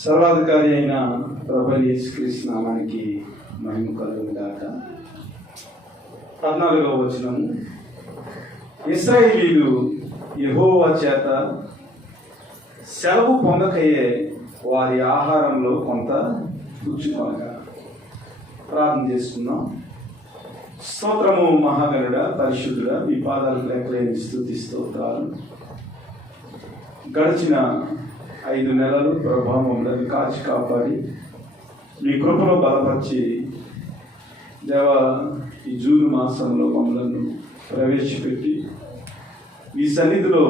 సర్వాధికారి అయిన ప్రభువైన యేసుక్రీస్తు నామానికి మహిమ కలుగునుగాక. 14వ వచనము, ఇశ్రాయేలీయులు యెహోవా చేత సెలవు పొందకయే వారి ఆహారంలో కొంత పుచ్చుకొనగా. ప్రార్థన చేసుకుందాం. స్తోత్రము మహాగణుడ, పరిశుద్ధుడ, మీ పాదాలకు లెక్కలేని స్తుతి స్తోత్రాలు. గడిచిన 5 నెలలు ప్రభావంలో కాచి కాపాడి మీ కృపలో బలపరిచి దేవ ఈ జూన్ మాసంలో మమ్మలను ప్రవేశపెట్టి మీ సన్నిధిలో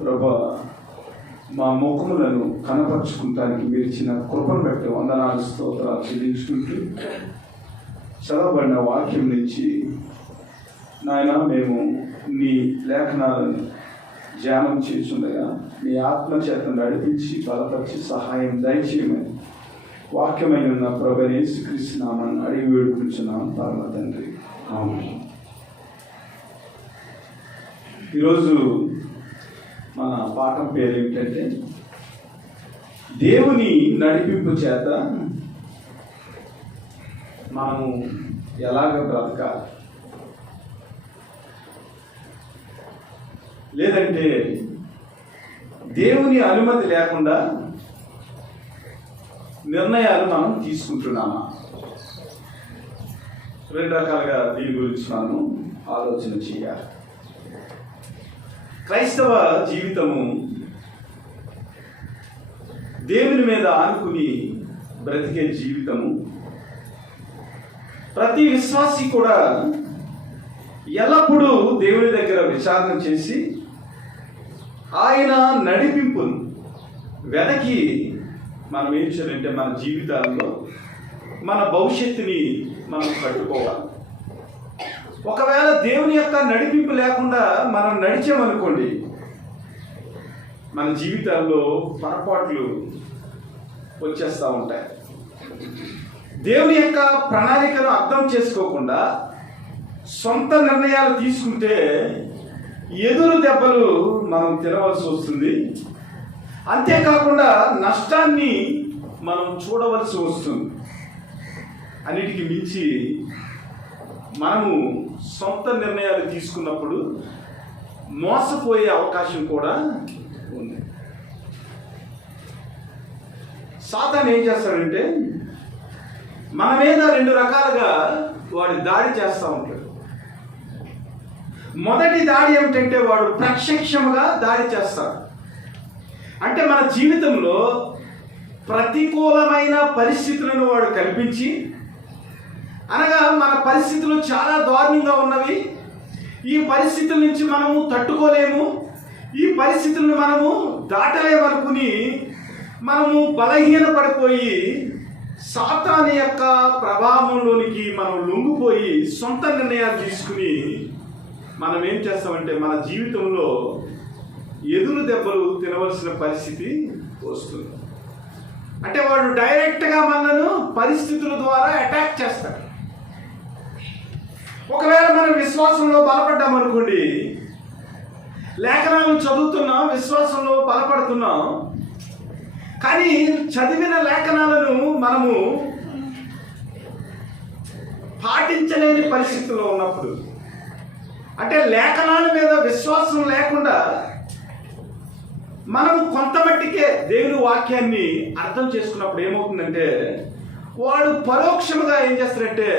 ప్రభా మా ముఖములను కనపరుచుకుంటానికి మీరు ఇచ్చిన కృపను బట్టి వందనాలు స్తోత్రాలు చెల్లించుకుంటూ చదవబడిన వాక్యం నుంచి నాయన మేము నీ లేఖనాలను ధ్యానం చేస్తుండగా మీ ఆత్మ చేత నడిపించి బలపరిచి సహాయం దయచేయమని వాక్యమైన ఉన్న ప్రభువైన యేసుక్రీస్తు నామమున అడిగి వేడుకుంటున్నాం పరమ తండ్రి, ఆమేన్. ఈరోజు మన పాఠం పేరు ఏమిటంటే దేవుని నడిపింపు చేత మనము ఎలాగ బ్రతకాలి, లేదంటే దేవుని అనుమతి లేకుండా నిర్ణయాలు మనం తీసుకుంటున్నామా? 2 రకాలుగా దీని గురించి మనం ఆలోచన చేయాలి. క్రైస్తవ జీవితము దేవుని మీద ఆనుకుని బ్రతికే జీవితము. ప్రతి విశ్వాసి కూడా ఎల్లప్పుడూ దేవుని దగ్గర విచారణ చేసి ఆయన నడిపింపును వెనక్కి మనం ఏం చేయాలంటే మన జీవితాల్లో మన భవిష్యత్తుని మనం కట్టుకోవాలి. ఒకవేళ దేవుని యొక్క నడిపింపు లేకుండా మనం నడిచామనుకోండి, మన జీవితాల్లో పొరపాట్లు వచ్చేస్తూ ఉంటాయి. దేవుని యొక్క ప్రణాళికను అర్థం చేసుకోకుండా సొంత నిర్ణయాలు తీసుకుంటే ఎదురు దెబ్బలు మనం తినవలసి వస్తుంది. అంతేకాకుండా నష్టాన్ని మనం చూడవలసి వస్తుంది. అన్నిటికీ మించి మనము సొంత నిర్ణయాలు తీసుకున్నప్పుడు మోసపోయే అవకాశం కూడా ఉంది. సాతాను ఏం చేస్తాడంటే మన మీద 2 రకాలుగా వాడు దాడి చేస్తూ ఉంటాడు. మొదటి దాడి ఏమిటంటే వాడు ప్రత్యక్షముగా దాడి చేస్తాడు. అంటే మన జీవితంలో ప్రతికూలమైన పరిస్థితులను వాడు కల్పించి, అనగా మన పరిస్థితులు చాలా దారుణంగా ఉన్నవి, ఈ పరిస్థితుల నుంచి మనము తట్టుకోలేము, ఈ పరిస్థితులను మనము దాటలేమనుకుని మనము బలహీన పడిపోయి సాతాను యొక్క ప్రభావంలోనికి మనం లొంగిపోయి సొంత నిర్ణయాలు తీసుకుని మనం ఏం చేస్తామంటే మన జీవితంలో ఎదురు దెబ్బలు తినవలసిన పరిస్థితి వస్తుంది. అంటే వాడు డైరెక్ట్గా మనను పరిస్థితుల ద్వారా అటాక్ చేస్తాడు. ఒకవేళ మనం విశ్వాసంలో బలపడ్డామనుకోండి, లేఖనాలను చదువుతున్నాం, విశ్వాసంలో బలపడుతున్నాం, కానీ చదివిన లేఖనాలను మనము పాటించలేని పరిస్థితుల్లో ఉన్నప్పుడు, అంటే లేఖనాల మీద విశ్వాసం లేకుండా మనము కొంత మట్టికే దేవుని వాక్యాన్ని అర్థం చేసుకున్నప్పుడు ఏమవుతుందంటే వాడు పరోక్షముగా ఏం చేస్తాడంటే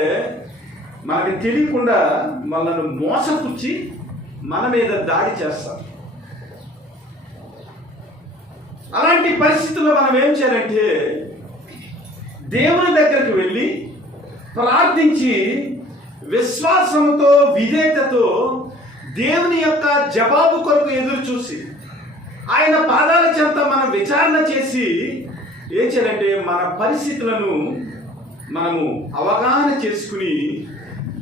మనకి తెలియకుండా మనల్ని మోసపుచ్చి మన మీద దాడి చేస్తాడు. అలాంటి పరిస్థితుల్లో మనం ఏం చేయాలంటే దేవుని దగ్గరికి వెళ్ళి ప్రార్థించి విశ్వాసంతో విధేయతతో దేవుని యొక్క జవాబు కొరకు ఎదురు చూసి ఆయన పాదాల చెంత మనం విచారణ చేసి ఏం చేయాలంటే మన పరిస్థితులను మనము అవగాహన చేసుకుని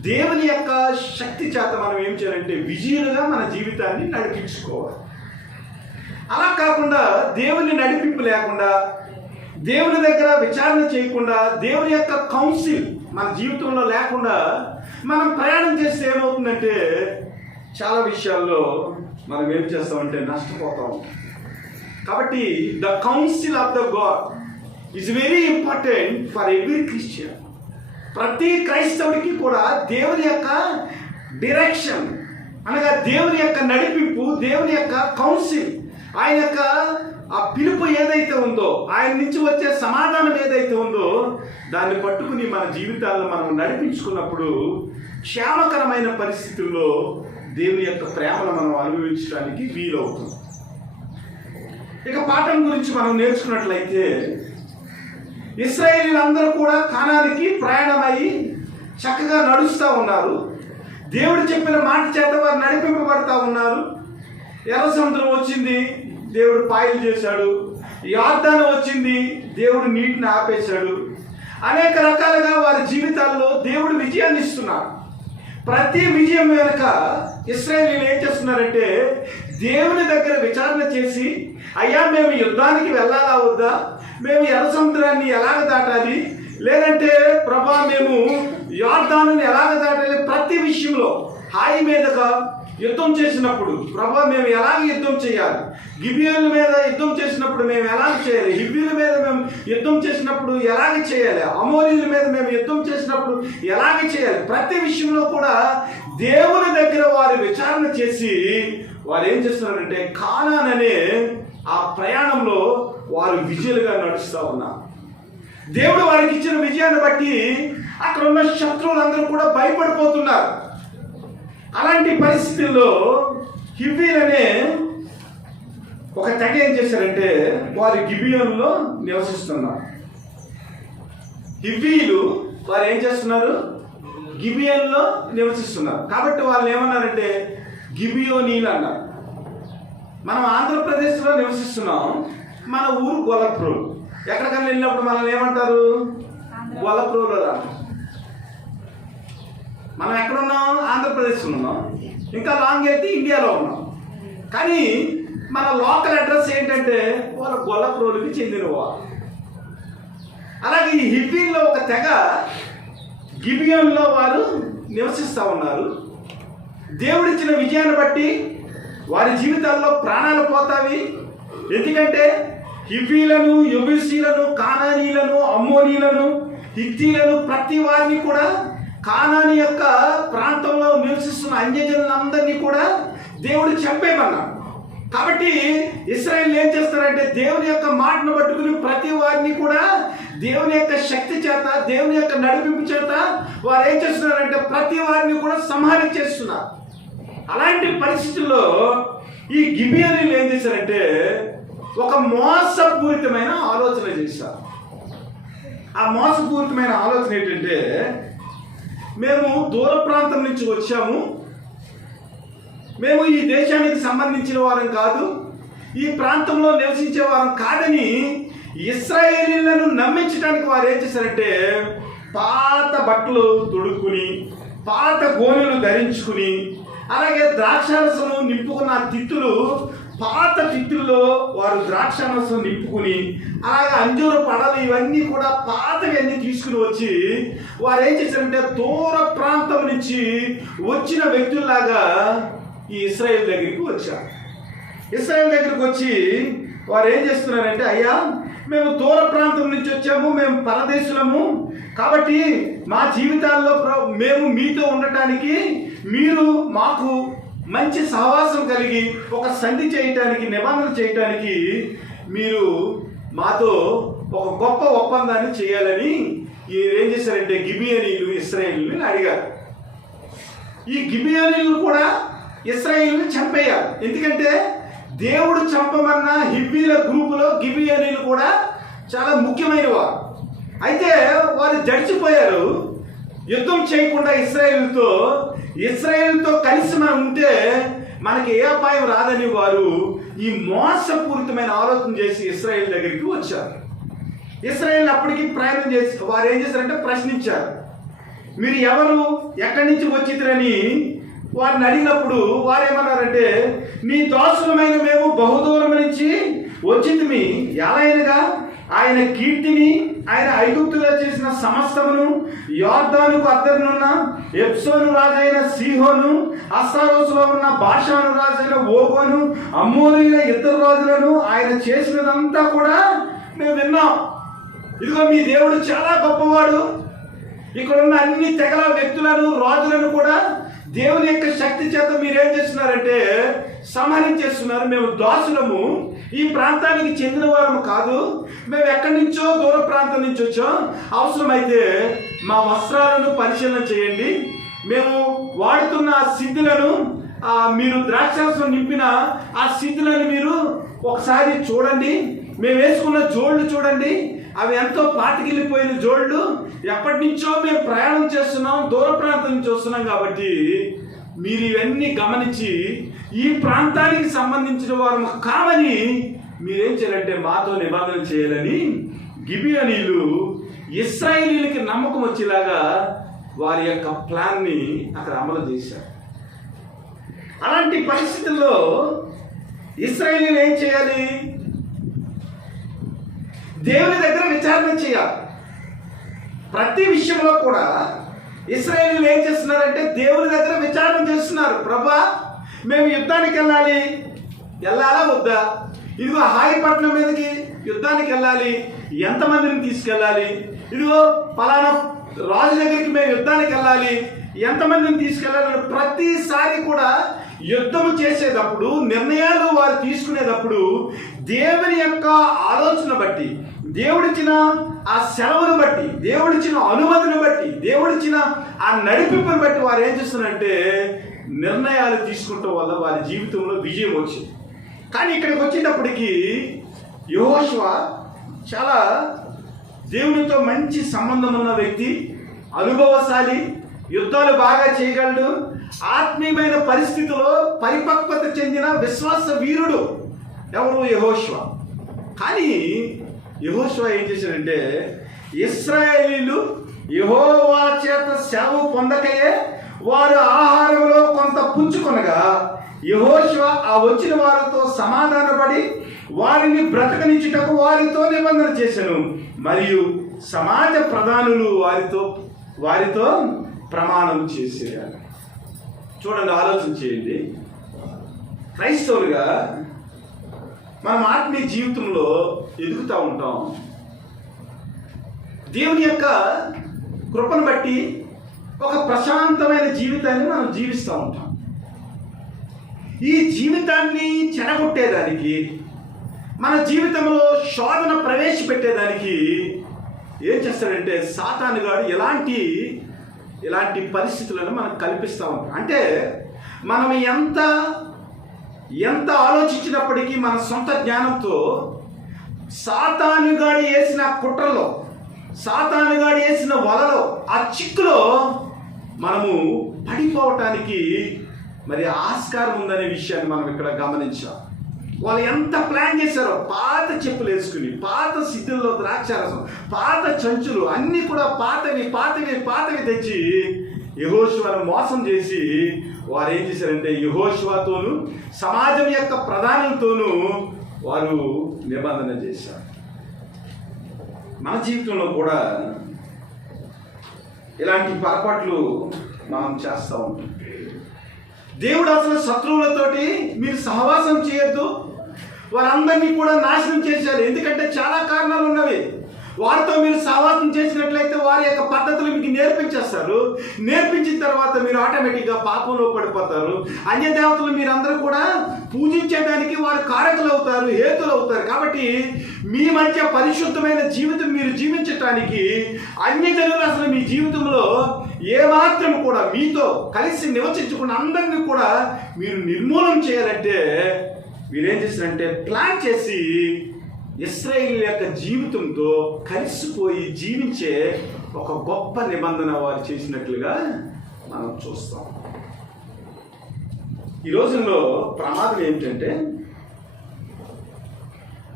దేవుని యొక్క శక్తి చేత మనం ఏం చేయాలంటే విజయులుగా మన జీవితాన్ని నడిపించుకోవాలి. అలా కాకుండా దేవుని నడిపింపు లేకుండా, దేవుని దగ్గర విచారణ చేయకుండా, దేవుని యొక్క కౌన్సిల్ మన జీవితంలో లేకుండా మనం ప్రయాణం చేస్తే ఏమవుతుందంటే చాలా విషయాల్లో మనం ఏం చేస్తామంటే నష్టపోతాం. కాబట్టి the council of the God, is very important for every Christian. ప్రతి క్రైస్తవుడికి కూడా దేవుని యొక్క డైరెక్షన్ అనగా దేవుని యొక్క నడిపింపు, దేవుని యొక్క కౌన్సిల్, ఆయన యొక్క ఆ పిలుపు ఏదైతే ఉందో, ఆయన నుంచి వచ్చే సమాధానం ఏదైతే ఉందో దాన్ని పట్టుకుని మన జీవితాలను మనం నడిపించుకున్నప్పుడు క్షేమకరమైన పరిస్థితుల్లో దేవుని యొక్క ప్రేమను మనం అనుభవించడానికి వీలవుతుంది. ఇక పాఠం గురించి మనం నేర్చుకున్నట్లయితే, ఇశ్రాయేలీలందరూ కూడా కానానికి ప్రయాణమై చక్కగా నడుస్తూ ఉన్నారు. దేవుడు చెప్పిన మాట చేత వారు నడిపింపబడతా ఉన్నారు. ఎర్ర సముద్రం వచ్చింది, దేవుడు పాయలు చేశాడు. యొర్దాను వచ్చింది, దేవుడు నీటిని ఆపేశాడు. అనేక రకాలుగా వారి జీవితాల్లో దేవుడు విజయాన్ని ఇస్తున్నారు. ప్రతి విజయం వెనుక ఇశ్రాయేలీలు ఏం చేస్తున్నారంటే, దేవుని దగ్గర విచారణ చేసి, అయ్యా మేము యుద్ధానికి వెళ్ళాలా వద్దా, మేము ఎర్ర సముద్రాన్ని ఎలాగ దాటాలి, లేదంటే ప్రభా మేము యొర్దానుని ఎలాగ దాటాలి, ప్రతి విషయంలో హాయి మీదగా యుద్ధం చేసినప్పుడు ప్రభా మేము ఎలాగ యుద్ధం చేయాలి, గిబియోనుల మీద యుద్ధం చేసినప్పుడు మేము ఎలాగ చేయాలి, హివ్వీల మీద మేము యుద్ధం చేసినప్పుడు ఎలాగ చేయాలి, అమోరీల మీద మేము యుద్ధం చేసినప్పుడు ఎలాగ చేయాలి, ప్రతి విషయంలో కూడా దేవుని దగ్గర వారు విచారణ చేసి వారు ఏం చేస్తున్నారంటే కానాన్ అనే ఆ ప్రయాణంలో వారు విజయులుగా నడుస్తూ ఉన్నారు. దేవుడు వారికి ఇచ్చిన విజయాన్ని బట్టి అక్కడ ఉన్న శత్రువులందరూ కూడా భయపడిపోతున్నారు. అలాంటి పరిస్థితుల్లో హివ్వీలనే ఒక తెగ ఏం చేశారంటే వారు గిబియోనులో నివసిస్తున్నారు. హివ్వీలు వారు ఏం చేస్తున్నారు, గిబియోనులో నివసిస్తున్నారు. కాబట్టి వాళ్ళు ఏమన్నారంటే గిబియోనీలు అన్నారు. మనం ఆంధ్రప్రదేశ్లో నివసిస్తున్నాం, మన ఊరు గొల్లప్రోలు. ఎక్కడికన్నా వెళ్ళినప్పుడు మనల్ని ఏమంటారు, గొల్లప్రోలు రా. మనం ఎక్కడున్నాం, ఆంధ్రప్రదేశ్లో ఉన్నాం, ఇంకా లాంగ్ వెళ్తే ఇండియాలో ఉన్నాం. కానీ మన లోకల్ అడ్రస్ ఏంటంటే వాళ్ళ గొల్లప్రోలుకి చెందినవారు. అలాగే ఈ హివ్వీల్లో ఒక తెగ గిబియోనులో వారు నివసిస్తూ ఉన్నారు. దేవుడిచ్చిన విజయాన్ని బట్టి వారి జీవితాల్లో ప్రాణాలు పోతావి. ఎందుకంటే హివ్వీలను, యెబూసీలను, కానానీలను, అమ్మోనీలను, హిత్తీలను ప్రతి వారిని కూడా కానాని యొక్క ప్రాంతంలో నివసిస్తున్న అన్యజనులందరినీ కూడా దేవుడు చంపేమన్నాడు. కాబట్టి ఇశ్రాయేలు ఏం చేస్తారంటే దేవుని యొక్క మాటను పట్టుకుని ప్రతి వారిని కూడా దేవుని యొక్క శక్తి చేత, దేవుని యొక్క నడిపింపు చేత వారు ఏం చేస్తున్నారంటే ప్రతి వారిని కూడా సంహరించేస్తున్నారు. అలాంటి పరిస్థితుల్లో ఈ గిబియోనీలు ఏం చేశారంటే ఒక మోసపూరితమైన ఆలోచన చేశారు. ఆ మోసపూరితమైన ఆలోచన ఏంటంటే, మేము దూర ప్రాంతం నుంచి వచ్చాము, మేము ఈ దేశానికి సంబంధించిన వారం కాదు, ఈ ప్రాంతంలో నివసించే వారం కాదని ఇశ్రాయేలీలను నమ్మించడానికి వారు ఏం చేశారంటే పాత బట్టలు తొడుక్కుని, పాత గోనెలు ధరించుకుని, అలాగే ద్రాక్షారసము నింపుకున్న తిత్తులు, పాత తిత్తుల్లో వారు ద్రాక్షారసం నింపుకుని, అలాగే అంజూర పడలు ఇవన్నీ కూడా పాతవన్నీ తీసుకుని వచ్చి వారు ఏం చేశారంటే దూర ప్రాంతం నుంచి వచ్చిన వ్యక్తుల్లాగా ఈ ఇశ్రాయేలు దగ్గరికి వచ్చారు. ఇశ్రాయేలు దగ్గరికి వచ్చి వారు ఏం చేస్తున్నారంటే, అయ్యా మేము దూర ప్రాంతం నుంచి వచ్చాము, మేము పరదేశులము, కాబట్టి మా జీవితాల్లో మేము మీతో ఉండటానికి, మీరు మాకు మంచి సహవాసం కలిగి ఒక సంధి చేయటానికి, నిబంధన చేయటానికి మీరు మాతో ఒక గొప్ప ఒప్పందాన్ని చేయాలని ఏం చేశారంటే గిబియోనీలు ఇశ్రాయేలుని అడిగారు. ఈ గిబియోనీలు కూడా ఇశ్రాయేలుని చంపేయాలి. ఎందుకంటే దేవుడు చంపమన్న హివ్వీల గ్రూపులో గిబియోనీలు కూడా చాలా ముఖ్యమైన వారు. అయితే వారు జడిచిపోయారు. యుద్ధం చేయకుండా ఇశ్రాయేలుతో కలిసి మనం ఉంటే మనకి ఏ అపాయం రాదని వారు ఈ మోసపూరితమైన ఆలోచన చేసి ఇశ్రాయేలు దగ్గరికి వచ్చారు. ఇశ్రాయేలు అప్పటికి ప్రయాణం చేసి వారు ఏం చేశారంటే ప్రశ్నించారు, మీరు ఎవరు, ఎక్కడి నుంచి వచ్చిద్దరని వారిని అడిగినప్పుడు వారు ఏమన్నారంటే, నీ దాసులమైన మేము బహుదూరం నుంచి వచ్చింది, ఎలాగనగా ఆయన కీర్తిని, ఆయన ఐగుప్తులో చేసిన సమస్తమును, యొర్దానుకు అద్దరునున్న ఎప్సోను రాజైన సీహోను, అస్సారోసులో ఉన్న బాషాను రాజైన ఓగోను, అమ్మోరీల ఇద్దరు రాజులను ఆయన చేసినదంతా కూడా మేము విన్నాం. ఇదిగో మీ దేవుడు చాలా గొప్పవాడు, ఇక్కడ ఉన్న అన్ని తెగల వ్యక్తులను, రాజులను కూడా దేవుని యొక్క శక్తి చేత మీరేం చేస్తున్నారంటే సంహరించేస్తున్నారు. మేము దాసులము, ఈ ప్రాంతానికి చెందిన వారము కాదు, మేము ఎక్కడి నుంచో దూర ప్రాంతం నుంచి వచ్చాం. అవసరమైతే మా వస్త్రాలను పరిశీలన చేయండి, మేము వాడుతున్న సిద్ధులను, మీరు ద్రాక్షారసం నింపిన ఆ సిద్ధులను మీరు ఒకసారి చూడండి, మేము వేసుకున్న జోళ్ళు చూడండి, అవి ఎంతో పాతికిల్లిపోయిన జోళ్ళు, ఎప్పటి నుంచో మేము ప్రయాణం చేస్తున్నాం, దూర ప్రాంతం నుంచి వస్తున్నాం. కాబట్టి మీరు ఇవన్నీ గమనించి ఈ ప్రాంతానికి సంబంధించిన వారు కామని మీరేం చేయాలంటే మాతో నిబంధన చేయాలని గిబియోనీయులు ఇశ్రాయేలీయులకి నమ్మకం వచ్చేలాగా వారి యొక్క ప్లాన్ని అక్కడ అమలు చేశారు. అలాంటి పరిస్థితుల్లో ఇశ్రాయేలీయులు ఏం చేయాలి? దేవుని దగ్గర విచారణ చేయాలి. ప్రతి విషయంలో కూడా ఇశ్రాయేలీయులు ఏం చేస్తున్నారంటే దేవుని దగ్గర విచారణ చేస్తున్నారు. ప్రభా, మేము యుద్ధానికి వెళ్ళాలా వద్దా? ఇదిగో హాయిపట్నం మీదకి యుద్ధానికి వెళ్ళాలి, ఎంతమందిని తీసుకెళ్ళాలి? ఇదిగో పలానా రాజు దగ్గరికి మేము యుద్ధానికి వెళ్ళాలి, ఎంతమందిని తీసుకెళ్ళాలి? ప్రతిసారి కూడా యుద్ధము చేసేటప్పుడు, నిర్ణయాలు వారు తీసుకునేటప్పుడు దేవుని యొక్క ఆలోచన బట్టి, దేవుడిచ్చిన ఆ సెలవును బట్టి, దేవుడిచ్చిన అనుమతిని బట్టి, దేవుడిచ్చిన ఆ నడిపింపుని బట్టి వారు ఏం చేస్తున్నారంటే నిర్ణయాలు తీసుకుంటాం వల్ల వారి జీవితంలో విజయం వచ్చింది. కానీ ఇక్కడికి వచ్చేటప్పటికి యెహోషువ చాలా దేవునితో మంచి సంబంధం ఉన్న వ్యక్తి, అనుభవశాలి, యుద్ధాలు బాగా చేయగలడు, ఆత్మీయమైన పరిస్థితిలో పరిపక్వత చెందిన విశ్వాస వీరుడు ఎవరు? యెహోషువ. కానీ యెహోషువ ఏం చేశాడంటే ఇశ్రాయేలీయులు యెహోవా చేత సెలవు పొందకయే వారు ఆహారంలో కొంత పుంజుకొనగా యెహోషువ ఆ వచ్చిన వారితో సమాధానపడి వారిని బ్రతకనిచ్చుటకు వారితో నిబంధన చేశాను, మరియు సమాజ ప్రధానులు వారితో ప్రమాణం చేసేయాలి. చూడండి, ఆలోచన చేయండి. క్రైస్తవులుగా మనం ఆత్మీయ జీవితంలో ఎదుగుతూ ఉంటాం. దేవుని యొక్క కృపను బట్టి ఒక ప్రశాంతమైన జీవితాన్ని మనం జీవిస్తూ ఉంటాం. ఈ జీవితాన్ని చెడగొట్టేదానికి, మన జీవితంలో శోధన ప్రవేశపెట్టేదానికి ఏం చేస్తాడంటే సాతానుగాడు ఇలాంటి పరిస్థితులను మనకు కల్పిస్తూ ఉంటాం. అంటే మనం ఎంత ఆలోచించినప్పటికీ మన సొంత జ్ఞానంతో సాతానుగాడు వేసిన కుట్రలో, సాతానుగాడు వేసిన వలలో, ఆ చిక్కులో మనము పడిపోవటానికి మరి ఆస్కారం ఉందనే విషయాన్ని మనం ఇక్కడ గమనించాం. వాళ్ళు ఎంత ప్లాన్ చేశారో, పాత చెప్పులు వేసుకుని, పాత సిద్ధుల్లో ద్రాక్షారసం, పాత చంచులు అన్నీ కూడా పాతవి తెచ్చి యెహోషువను మోసం చేసి వారు ఏం చేశారంటే యెహోషువతోనూ సమాజం యొక్క ప్రధానులతోనూ వారు నిబంధన చేశారు. మన జీవితంలో కూడా ఇలాంటి పొరపాట్లు మనం చేస్తూ ఉంటాం. దేవుడు అసలు శత్రువులతోటి మీరు సహవాసం చేయొద్దు, వారందరినీ కూడా నాశనం చేశారు. ఎందుకంటే చాలా కారణాలు ఉన్నవి. వారితో మీరు సహవాసం చేసినట్లయితే వారి యొక్క పద్ధతులు మీకు నేర్పించేస్తారు. నేర్పించిన తర్వాత మీరు ఆటోమేటిక్గా పాపంలో పడిపోతారు. అన్య దేవతలు మీరందరూ కూడా పూజించేదానికి వారు కారకులు అవుతారు, హేతులు అవుతారు. కాబట్టి మీ మధ్య పరిశుద్ధమైన జీవితం మీరు జీవించటానికి అన్యజనులు అసలు మీ జీవితంలో ఏమాత్రం కూడా మీతో కలిసి నివసించుకున్న అందరినీ కూడా మీరు నిర్మూలన చేయాలంటే మీరేం చేస్తారంటే ప్లాన్ చేసి ఇశ్రాయేలు యొక్క జీవితంతో కలిసిపోయి జీవించే ఒక గొప్ప నిబంధన వారు చేసినట్లుగా మనం చూస్తాం. ఈ రోజుల్లో ప్రమాదం ఏమిటంటే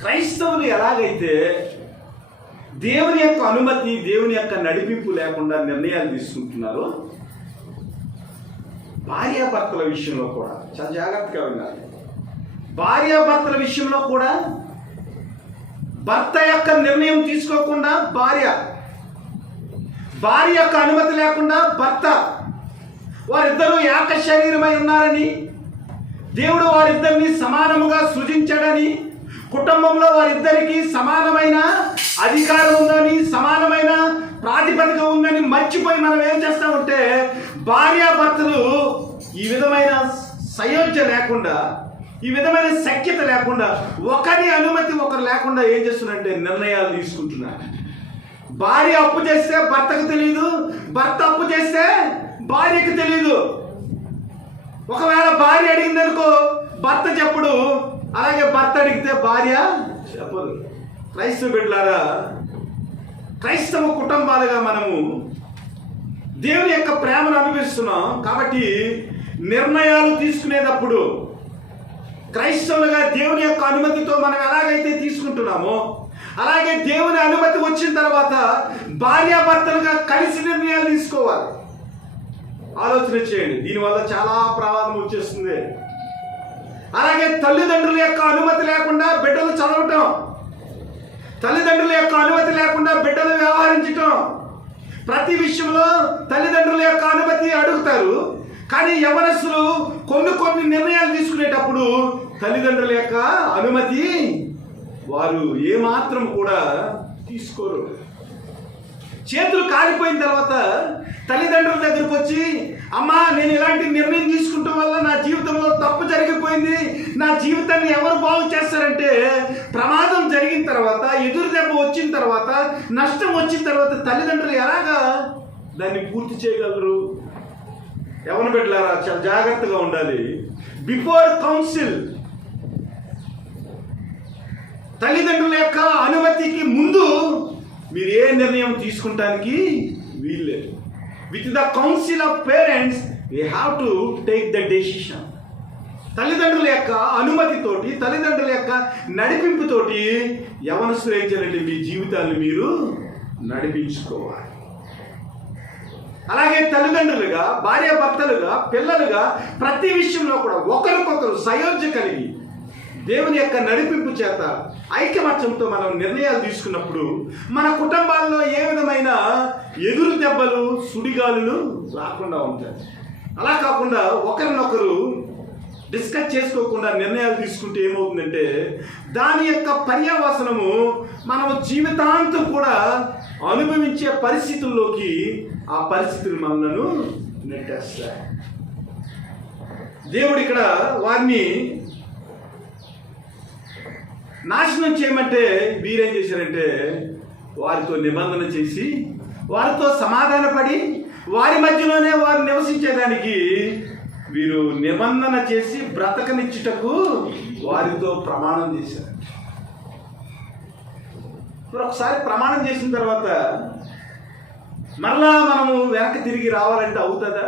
క్రైస్తవులు ఎలాగైతే దేవుని యొక్క అనుమతి, దేవుని యొక్క నడిపింపు లేకుండా నిర్ణయాలు తీసుకుంటున్నారో భార్యాభర్తల విషయంలో కూడా చాలా జాగ్రత్తగా ఉండాలి. భార్యాభర్తల విషయంలో కూడా భర్త యొక్క నిర్ణయం తీసుకోకుండా భార్య యొక్క అనుమతి లేకుండా భర్త, వారిద్దరూ ఏక శరీరమై ఉన్నారని, దేవుడు వారిద్దరిని సమానముగా సృజించాడని, కుటుంబంలో వారిద్దరికీ సమానమైన అధికారం ఉందని, సమానమైన ప్రాతిపదిక ఉందని మర్చిపోయి మనం ఏం చేస్తామంటే భార్యాభర్తలు ఈ విధమైన సయోధ్య లేకుండా, ఈ విధమైన సఖ్యత లేకుండా, ఒకరి అనుమతి ఒకరు లేకుండా ఏం చేస్తున్నారంటే నిర్ణయాలు తీసుకుంటున్నారు. భార్య అప్పు చేస్తే భర్తకు తెలియదు, భర్త అప్పు చేస్తే భార్యకు తెలియదు. ఒకవేళ భార్య అడిగిందనుకో భర్త చెప్పడు, అలాగే భర్త అడిగితే భార్య చెప్పదు. క్రైస్తవ బిడ్డలారా, క్రైస్తవ కుటుంబాలుగా మనము దేవుని యొక్క ప్రేమను అనుభవిస్తున్నాం. కాబట్టి నిర్ణయాలు తీసుకునేటప్పుడు క్రైస్తవులుగా దేవుని యొక్క అనుమతితో మనం ఎలాగైతే తీసుకుంటున్నామో, అలాగే దేవుని అనుమతి వచ్చిన తర్వాత భార్యాభర్తలుగా కలిసి నిర్ణయాలు తీసుకోవాలి. ఆలోచన చేయండి, దీనివల్ల చాలా ప్రమాదం వచ్చేస్తుంది. అలాగే తల్లిదండ్రుల యొక్క అనుమతి లేకుండా బిడ్డలు చదవటం, తల్లిదండ్రుల యొక్క అనుమతి లేకుండా బిడ్డలు వ్యవహరించటం, ప్రతి విషయంలో తల్లిదండ్రుల యొక్క అనుమతి అడుగుతారు. కానీ యవనస్తులు కొన్ని నిర్ణయాలు తీసుకునేటప్పుడు తల్లిదండ్రుల యొక్క అనుమతి వారు ఏమాత్రం కూడా తీసుకోరు. చేతులు కాలిపోయిన తర్వాత తల్లిదండ్రుల దగ్గరకు వచ్చి, అమ్మా నేను ఇలాంటి నిర్ణయం తీసుకుంటాం వల్ల నా జీవితంలో తప్పు జరిగిపోయింది, నా జీవితాన్ని ఎవరు బాగు చేస్తారంటే, ప్రమాదం జరిగిన తర్వాత, ఎదురు దెబ్బ వచ్చిన తర్వాత, నష్టం వచ్చిన తర్వాత తల్లిదండ్రులు ఎలాగా దాన్ని పూర్తి చేయగలరు? యవ్వన బిడ్డలారా, చాలా జాగ్రత్తగా ఉండాలి. బిఫోర్ కౌన్సిల్, తల్లిదండ్రుల యొక్క అనుమతికి ముందు మీరు ఏ నిర్ణయం తీసుకుంటానికి వీల్లేదు. With the council of parents we have to take the decision. తల్లిదండ్రుల యొక్క అనుమతితోటి, తల్లిదండ్రుల యొక్క నడిపింపుతోటి యవనస్తులు ఏం చేయాలంటే మీ జీవితాన్ని మీరు నడిపించుకోవాలి. అలాగే తల్లిదండ్రులుగా, భార్యాభర్తలుగా, పిల్లలుగా ప్రతి విషయంలో కూడా ఒకరికొకరు సయోధ్య కలిగి దేవుని యొక్క నడిపింపు చేత ఐకమత్యంతో మనం నిర్ణయాలు తీసుకున్నప్పుడు మన కుటుంబాల్లో ఏ విధమైన ఎదురు దెబ్బలు, సుడిగాలులు రాకుండా ఉంటాయి. అలా కాకుండా ఒకరినొకరు డిస్కస్ చేసుకోకుండా నిర్ణయాలు తీసుకుంటే ఏమవుతుందంటే దాని యొక్క పర్యవసనము మనము జీవితాంతం కూడా అనుభవించే పరిస్థితుల్లోకి ఆ పరిస్థితులు మనలను నెట్టేస్తాయి. దేవుడు ఇక్కడ వారిని నాశనం చేయమంటే వీరేం చేశారంటే వారితో నిబంధన చేసి, వారితో సమాధానపడి, వారి మధ్యలోనే వారు నివసించేదానికి వీరు నిబంధన చేసి బ్రతకనిచ్చుటకు వారితో ప్రమాణం చేశారు. ఇప్పుడు ఒకసారి ప్రమాణం చేసిన తర్వాత మరలా మనము వెనక్కి తిరిగి రావాలంటే అవుతుందా?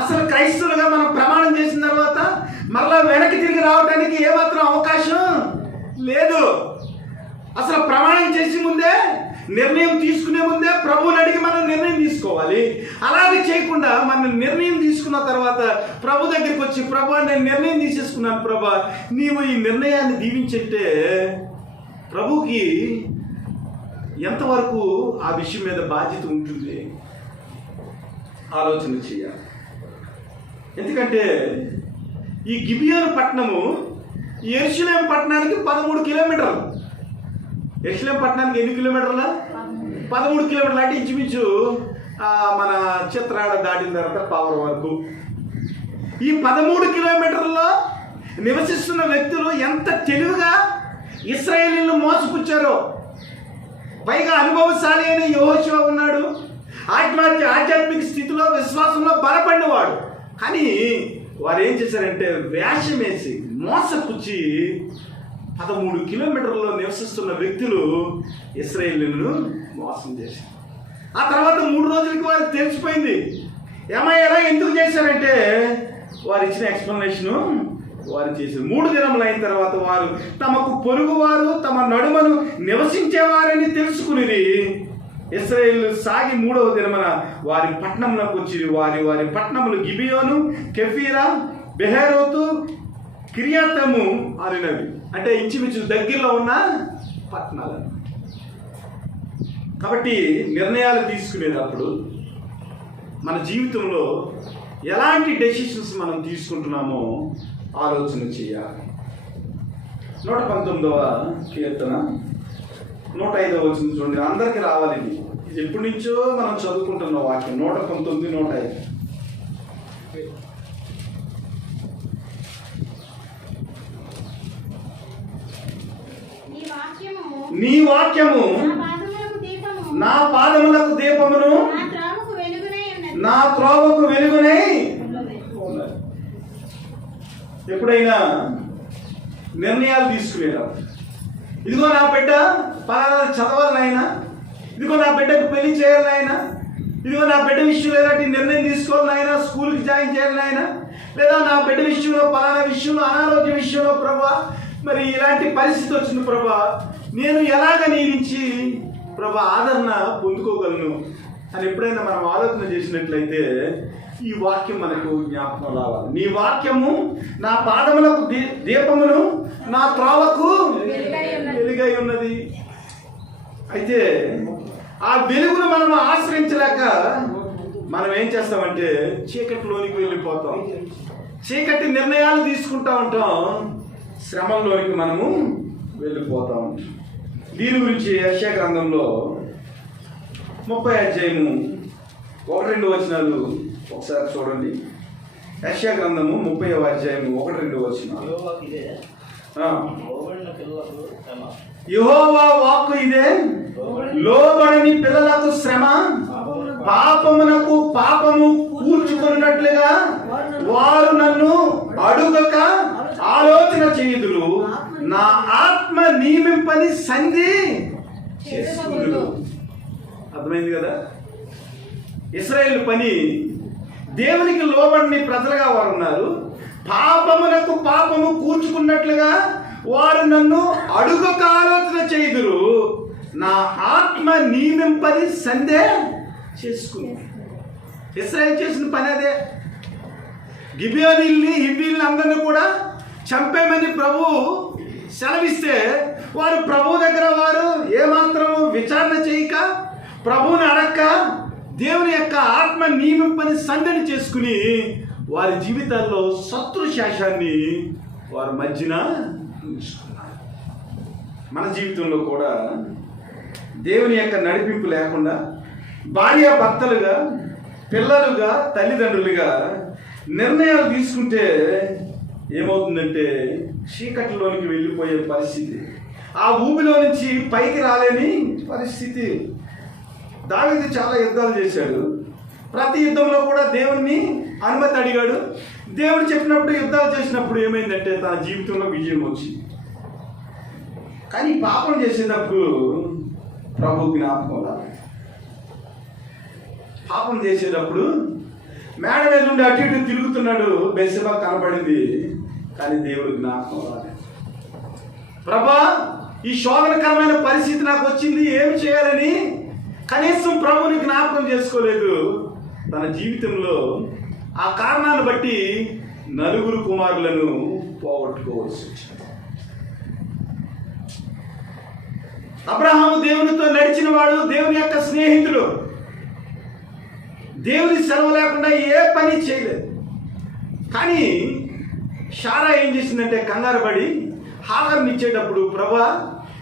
అసలు క్రైస్తవులుగా మనం ప్రమాణం చేసిన తర్వాత మరలా వెనక్కి తిరిగి రావడానికి ఏమాత్రం అవకాశం లేదు. అసలు ప్రమాణం చేసి ముందే, నిర్ణయం తీసుకునే ముందే ప్రభువుని అడిగి మనం నిర్ణయం తీసుకోవాలి. అలాగే చేయకుండా మనం నిర్ణయం తీసుకున్న తర్వాత ప్రభు దగ్గరికి వచ్చి, ప్రభా నేను నిర్ణయం తీసేసుకున్నాను ప్రభా, నీవు ఈ నిర్ణయాన్ని దీవించంటే ప్రభుకి ఎంతవరకు ఆ విషయం మీద బాధ్యత ఉంటుంది ఆలోచన చేయాలి. ఎందుకంటే ఈ గిబియోను పట్టణము యెరూషలేము పట్టణానికి 13 కిలోమీటర్లు. యెరూషలేము పట్టణానికి ఎన్ని కిలోమీటర్ల? 13 కిలోమీటర్లు. అంటే ఇంచుమించు మన చిత్రాడ దాటిన తర్వాత పవర్ వరకు. ఈ 13 కిలోమీటర్లలో నివసిస్తున్న వ్యక్తులు ఎంత తెలివిగా ఇశ్రాయేలీయులను మోసపుచ్చారో. పైగా అనుభవశాలి అయిన యెహోషువ ఉన్నాడు, ఆధ్యాత్మిక స్థితిలో, విశ్వాసంలో బలపడినవాడు. కానీ వారు ఏం చేశారంటే వేషం వేసి మోసపుచ్చి 13 కిలోమీటర్లలో నివసిస్తున్న వ్యక్తులు ఇశ్రాయేలీయులను మోసం చేశారు. ఆ తర్వాత 3 రోజులకి వారికి తెలిసిపోయింది. ఏమయ్యారా ఎందుకు చేశారంటే వారు ఇచ్చిన ఎక్స్ప్లెనేషను వారు చేశారు. 3 దినములు అయిన తర్వాత వారు తమకు పొరుగువారు తమ నడుమను నివసించేవారని తెలుసుకుని ఇశ్రాయేలు సాగి 3వ దినమున వారి పట్టణంలోకి వచ్చి వారి పట్టణములు గిబియోను, కెఫీరా, బెహెరోతు, కిర్యాతము అనినవి. అంటే ఇంచుమించు దగ్గరలో ఉన్న పట్టణాలు. కాబట్టి నిర్ణయాలు తీసుకునేటప్పుడు మన జీవితంలో ఎలాంటి డెసిషన్స్ మనం తీసుకుంటున్నామో ఆలోచన చేయాలి. 119వ కీర్తన 105వ వచనం చూడండి. అందరికీ రావాలి ఇది. ఇది ఎప్పటి నుంచో మనం చదువుకుంటున్న వాక్యం. 119, 105. నీ వాక్యము నా పాదములకు దీపమును నా త్రోవకు వెలుగునై. ఎప్పుడైనా నిర్ణయాలు తీసుకునేరా, ఇదిగో నా బిడ్డ పలానా చదవాలి నాయనా, ఇదిగో నా బిడ్డకు పెళ్లి చేయాలి నాయనా, ఇదిగో నా బిడ్డ విషయంలో ఎలాంటి నిర్ణయం తీసుకోవాలి నాయనా, స్కూల్కి జాయిన్ చేయాలి నాయనా, లేదా నా బిడ్డ విషయంలో పలానా విషయంలో అనారోగ్య విషయంలో ప్రభా మరి ఇలాంటి పరిస్థితి వచ్చింది ప్రభా, నేను ఎలాగ నీ నుంచి ప్రభా ఆదరణ పొందుకోగలను అని ఎప్పుడైనా మనం ఆలోచన చేసినట్లయితే ఈ వాక్యం మనకు జ్ఞాపకం రావాలి. నీ వాక్యము నా పాదములకు దీపమును నా త్రోవకు వెలుగై ఉన్నది. అయితే ఆ వెలుగును మనం ఆశ్రయించలేక మనం ఏం చేస్తామంటే చీకటిలోనికి వెళ్ళిపోతాం, చీకటి నిర్ణయాలు తీసుకుంటా ఉంటాం, శ్రమంలోనికి మనము వెళ్ళిపోతా ఉంటాం. దీని గురించి యెషయా గ్రంథంలో 30వ అధ్యాయము 1-2 వచనాలు ఒకసారి చూడండి. యెషయా గ్రంథము 30వ అధ్యాయము 1-2 వచనాలు. యెహోవా వాక్కు ఇదే, లోబడని పిల్లలకు శ్రమ, పాపమునకు పాపము కూర్చుకున్నట్లుగా వారు నన్ను అడుగక ఆలోచన చేయుదురు, నా ఆత్మ నియమింపని సంధి చేసుకుందురు. అర్థమైంది కదా? ఇశ్రాయేలు పని దేవునికి లోబడిని ప్రజలుగా వారు ఉన్నారు. పాపమునకు పాపము కూర్చుకున్నట్లుగా వారు నన్ను అడుగక ఆలోచన చేయుదురు, నా ఆత్మ నియమింపని సంధి చేసుకున్నారు. ఇశ్రాయేలు చేసిన పని అదే. గిబియోనీల్ని హివ్వీల్ని అందరినీ కూడా చంపేమని ప్రభు సెలవిస్తే వారు ప్రభు దగ్గర వారు ఏమాత్రం విచారణ చేయక ప్రభువుని అడక్క దేవుని యొక్క ఆత్మ నియమింపని సంధిని చేసుకుని వారి జీవితాల్లో శత్రు శాసాన్ని వారి మధ్యన ఉంచుకున్నారు. మన జీవితంలో కూడా దేవుని యొక్క నడిపింపు లేకుండా భార్య భర్తలుగా, పిల్లలుగా, తల్లిదండ్రులుగా నిర్ణయాలు తీసుకుంటే ఏమవుతుందంటే చీకటిలోనికి వెళ్ళిపోయే పరిస్థితి, ఆ ఊబిలో నుంచి పైకి రాలేని పరిస్థితి. దావీదు చాలా యుద్ధాలు చేశాడు. ప్రతి యుద్ధంలో కూడా దేవుణ్ణి అనుమతి అడిగాడు. దేవుడు చెప్పినప్పుడు యుద్ధాలు చేసినప్పుడు ఏమైందంటే తన జీవితంలో విజయం వచ్చింది. కానీ పాపం చేసేటప్పుడు ప్రభు జ్ఞాపకం రాలేదు. పాపం చేసేటప్పుడు మేడ మీద నుండి అటు ఇటు తిరుగుతున్నాడు, బెత్షెబా కనబడింది, కానీ దేవుడు జ్ఞాపకం రాలేదు. ప్రభా, ఈ శోధనకరమైన పరిస్థితి నాకు వచ్చింది, ఏమి చేయాలని కనీసం ప్రభుని జ్ఞాపకం చేసుకోలేదు. తన జీవితంలో ఆ కారణాన్ని బట్టి 4 కుమారులను పోగొట్టుకోవాల్సి వచ్చింది. అబ్రహాము దేవునితో నడిచిన వాడు, దేవుని యొక్క స్నేహితుడు, దేవుని సెలవు లేకుండా ఏ పని చేయలేదు. కానీ శారా ఏం చేసిందంటే కంగారు పడి హాగర్ని ఇచ్చేటప్పుడు, ప్రభా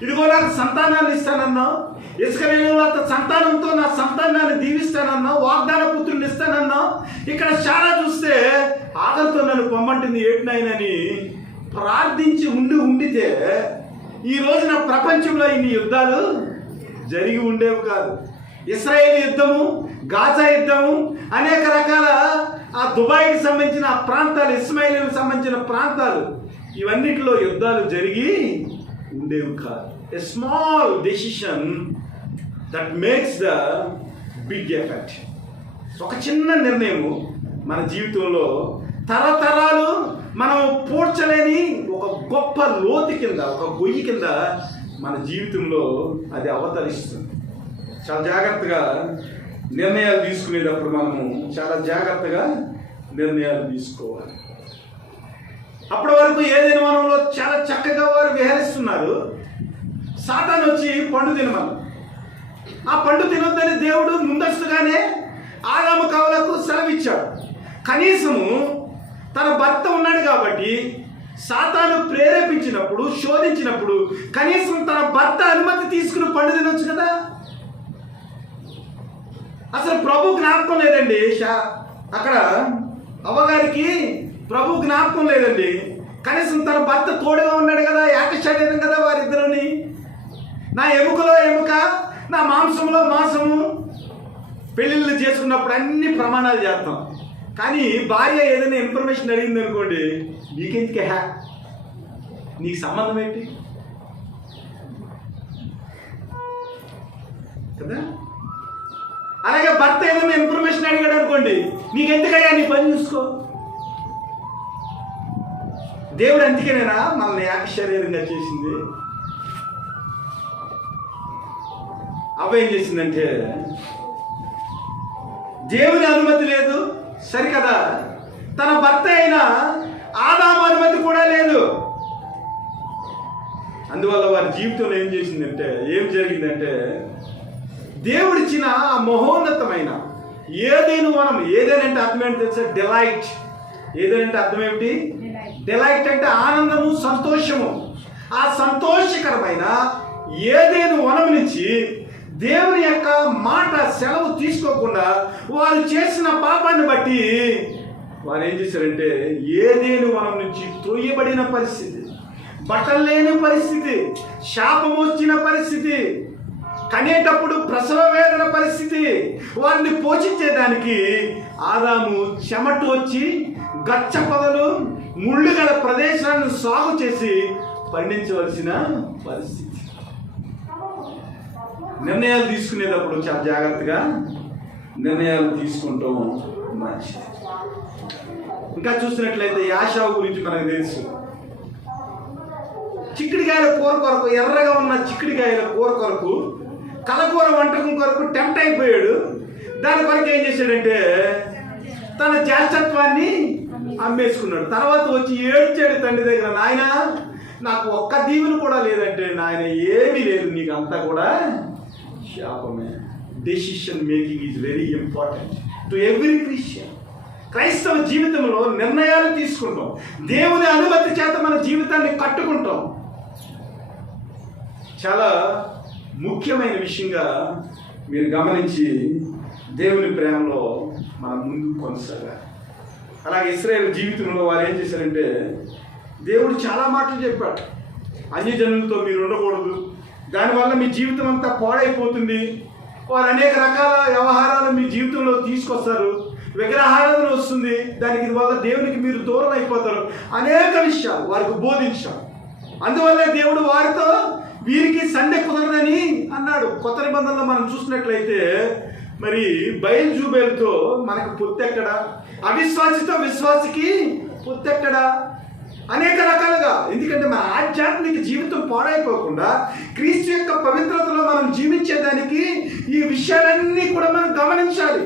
ఇదిగో నాకు సంతానాన్ని ఇస్తానన్నావు, ఇస్రాయేలు సంతానంతో నా సంతానాన్ని దీవిస్తానన్నావు, వాగ్దాన పుత్రుని ఇస్తానన్నావు, ఇక్కడ శారా చూస్తే హాగర్తో నన్ను పొమ్మంటుంది ఏటినాయనని ప్రార్థించి ఉండితే ఈ రోజున ప్రపంచంలో ఇన్ని యుద్ధాలు జరిగి ఉండేవి కాదు. ఇశ్రాయేల్ యుద్ధము, గాజా యుద్ధము, అనేక రకాల ఆ దుబాయ్కి సంబంధించిన ప్రాంతాలు, ఇస్మాయిల్కి సంబంధించిన ప్రాంతాలు, ఇవన్నిటిలో యుద్ధాలు జరిగి ఉండేవి కాదు. A small decision that makes the big effect. ఒక చిన్న నిర్ణయము మన జీవితంలో తరతరాలు మనం పూడ్చలేని ఒక గొప్ప లోతు కింద, ఒక గొయ్యి కింద మన జీవితంలో అది అవతరిస్తుంది. చాలా జాగ్రత్తగా నిర్ణయాలు తీసుకునేటప్పుడు మనము చాలా జాగ్రత్తగా నిర్ణయాలు తీసుకోవాలి. అప్పటి వరకు ఏదైనా వనంలో చాలా చక్కగా వారు విహరిస్తున్నారు. సాతాను వచ్చి పండు తినమను, ఆ పండు తినొద్దని దేవుడు ముందస్తుగానే ఆదాము కవలకు సెలవిచ్చాడు. కనీసము తన భర్త ఉన్నాడు కాబట్టి సాతాను ప్రేరేపించినప్పుడు, శోధించినప్పుడు కనీసం తన భర్త అనుమతి తీసుకుని పండు తినొచ్చు కదా. అసలు ప్రభు జ్ఞాపకం లేదండి. అక్కడ అవ్వగారికి ప్రభు జ్ఞాపకం లేదండి. కనీసం తన భర్త తోడుగా ఉన్నాడు కదా, ఏకశరీరం కదా వారిద్దరుని. నా ఎముకలో ఎముక, నా మాంసంలో మాంసము. పెళ్ళిళ్ళు చేసుకున్నప్పుడు అన్ని ప్రమాణాలు చేస్తాం. కానీ భార్య ఏదైనా ఇన్ఫర్మేషన్ అడిగింది అనుకోండి, నీకెందుకే, నీకు సంబంధం ఏంటి కదా. అలాగే భర్త ఏదైనా ఇన్ఫర్మేషన్ అడిగాడు అనుకోండి, నీకెందుకయ్యా, నీ పని చూసుకో. దేవుడు అందుకేనేనా మనల్ని ఏకశరీరంగా చేసింది. అవ్వ ఏం చేసిందంటే, దేవుని అనుమతి లేదు సరికదా, తన భర్త అయిన ఆదాము అనుమతి కూడా లేదు. అందువల్ల వారి జీవితంలో ఏం జరిగిందంటే దేవుడిచ్చిన ఆ మహోన్నతమైన ఏదైనా వనం, ఏదేనంటే అర్థం ఏంటి తెలుసా? డిలైట్. ఏదేనంటే అర్థం ఏమిటి? డిలైట్ అంటే ఆనందము, సంతోషము. ఆ సంతోషకరమైన ఏదైనా వనం నుంచి దేవుని యొక్క మాట సెలవు తీసుకోకుండా వారు చేసిన పాపాన్ని బట్టి వారు ఏం చేశారంటే ఏదేను వనం నుంచి త్రోయబడిన పరిస్థితి, బట్టలు లేని పరిస్థితి, శాపం వచ్చిన పరిస్థితి, కనేటప్పుడు ప్రసవ వేదన పరిస్థితి. వారిని పోషించేదానికి ఆదాము చెమట వచ్చి గచ్చ పొదలు, ముళ్ళు గల ప్రదేశాలను సాగు చేసి పండించవలసిన పరిస్థితి. నిర్ణయాలు తీసుకునేటప్పుడు చాలా జాగ్రత్తగా నిర్ణయాలు తీసుకుంటాం మంచిది. ఇంకా చూసినట్లయితే యాషావు గురించి మనకు తెలుసు. చిక్కుడికాయల కూర కొరకు, ఎర్రగా ఉన్న చిక్కుడికాయల కూర కొరకు, కలకూర వంటకం కొరకు టెంప్ట్ అయిపోయాడు. దాని కొరకు ఏం చేశాడంటే తన జ్యేష్ఠత్వాన్ని అమ్మేసుకున్నాడు. తర్వాత వచ్చి ఏడ్చాడు తండ్రి దగ్గర, నాయన నాకు ఒక్క దీవెన కూడా లేదంటే, నాయన ఏమీ లేదు, నీకు అంతా కూడా శాపమే. Decision making is very important to every Christian. క్రైస్తవ జీవితంలో నిర్ణయాలు తీసుకుంటాం, దేవుని అనుమతి చేత మన జీవితాన్ని కట్టుకుంటాం. చాలా ముఖ్యమైన విషయంగా మీరు గమనించి దేవుని ప్రేమలో మనం ముందుకు కొనసాగాలి. అలాగే ఇశ్రాయేలు జీవితంలో వారు ఏం చేశారంటే దేవుడు చాలా మాటలు చెప్పాడు. అన్యజనులతో మీరు ఉండకూడదు, దానివల్ల మీ జీవితం అంతా పాడైపోతుంది. వారు అనేక రకాల వ్యవహారాలు మీ జీవితంలో తీసుకొస్తారు, విగ్రహారాధన వస్తుంది, దానికి వల్ల దేవునికి మీరు దూరం అయిపోతారు. అనేక విషయాలు వారికి బోధించాం. అందువల్ల దేవుడు వారితో వీరికి సండే కుదరదని అన్నాడు. కొత్త నిబంధనలో మనం చూసినట్లయితే మరి బయల్జూబేలుతో మనకు పొత్తెక్కడ, అవిశ్వాసితో విశ్వాసికి పొత్తెక్కడ, అనేక రకాలుగా. ఎందుకంటే మన ఆధ్యాత్మిక జీవితం పాడైపోకుండా క్రీస్తు యొక్క పవిత్రతలో మనం జీవించేదానికి ఈ విషయాలన్నీ కూడా మనం గమనించాలి.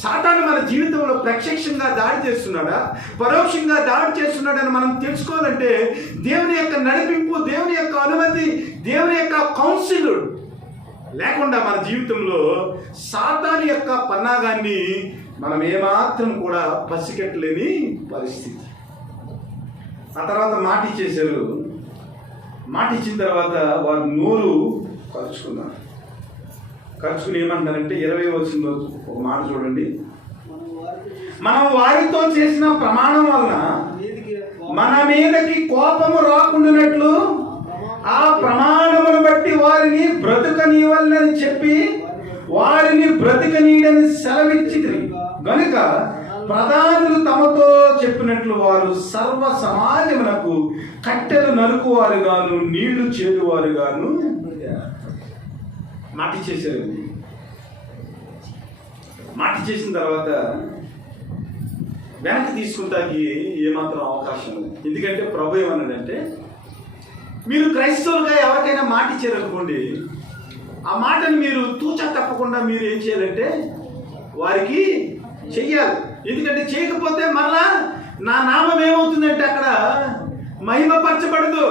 సాతాను మన జీవితంలో ప్రత్యక్షంగా దాడి చేస్తున్నాడా, పరోక్షంగా దాడి చేస్తున్నాడని మనం తెలుసుకోవాలంటే దేవుని యొక్క నడిపింపు, దేవుని యొక్క అనుమతి, దేవుని యొక్క కౌన్సిల్ లేకుండా మన జీవితంలో సాతాను యొక్క పన్నాగాన్ని మనం ఏమాత్రం కూడా పసిగట్టలేని పరిస్థితి. ఆ తర్వాత మాట ఇచ్చేశారు. మాట ఇచ్చిన తర్వాత వారు నోరు కలుచుకున్నారు. కలుచుకుని ఏమంటారంటే 20వ వచనంలో ఒక మాట చూడండి. మనం వారితో చేసిన ప్రమాణం వలన మన మీదకి కోపము రాకుండానట్లు ఆ ప్రమాణమును బట్టి వారిని బ్రతుకనీయాలని చెప్పి వారిని బ్రతికనీయని సెలవిచ్చితిరి గనుక ప్రధానులు తమతో చెప్పినట్లు వారు సర్వ సమాజమునకు కట్టెలు నరుకువారు గాను నీళ్లు చేదువారు గాను మాట చేశారు. మాట చేసిన తర్వాత వెనక్కి తీసుకుంటానికి ఏమాత్రం అవకాశం లేదు. ఎందుకంటే ప్రభు ఏమన్నాడంటే మీరు క్రైస్తవులుగా ఎవరికైనా మాట ఇచ్చారనుకోండి, ఆ మాటను మీరు తూచా తప్పకుండా మీరు ఏం చేయాలంటే వారికి చెయ్యాలి. ఎందుకంటే చేయకపోతే మరలా నా నామం ఏమవుతుందంటే అక్కడ మహిమపరచబడదు,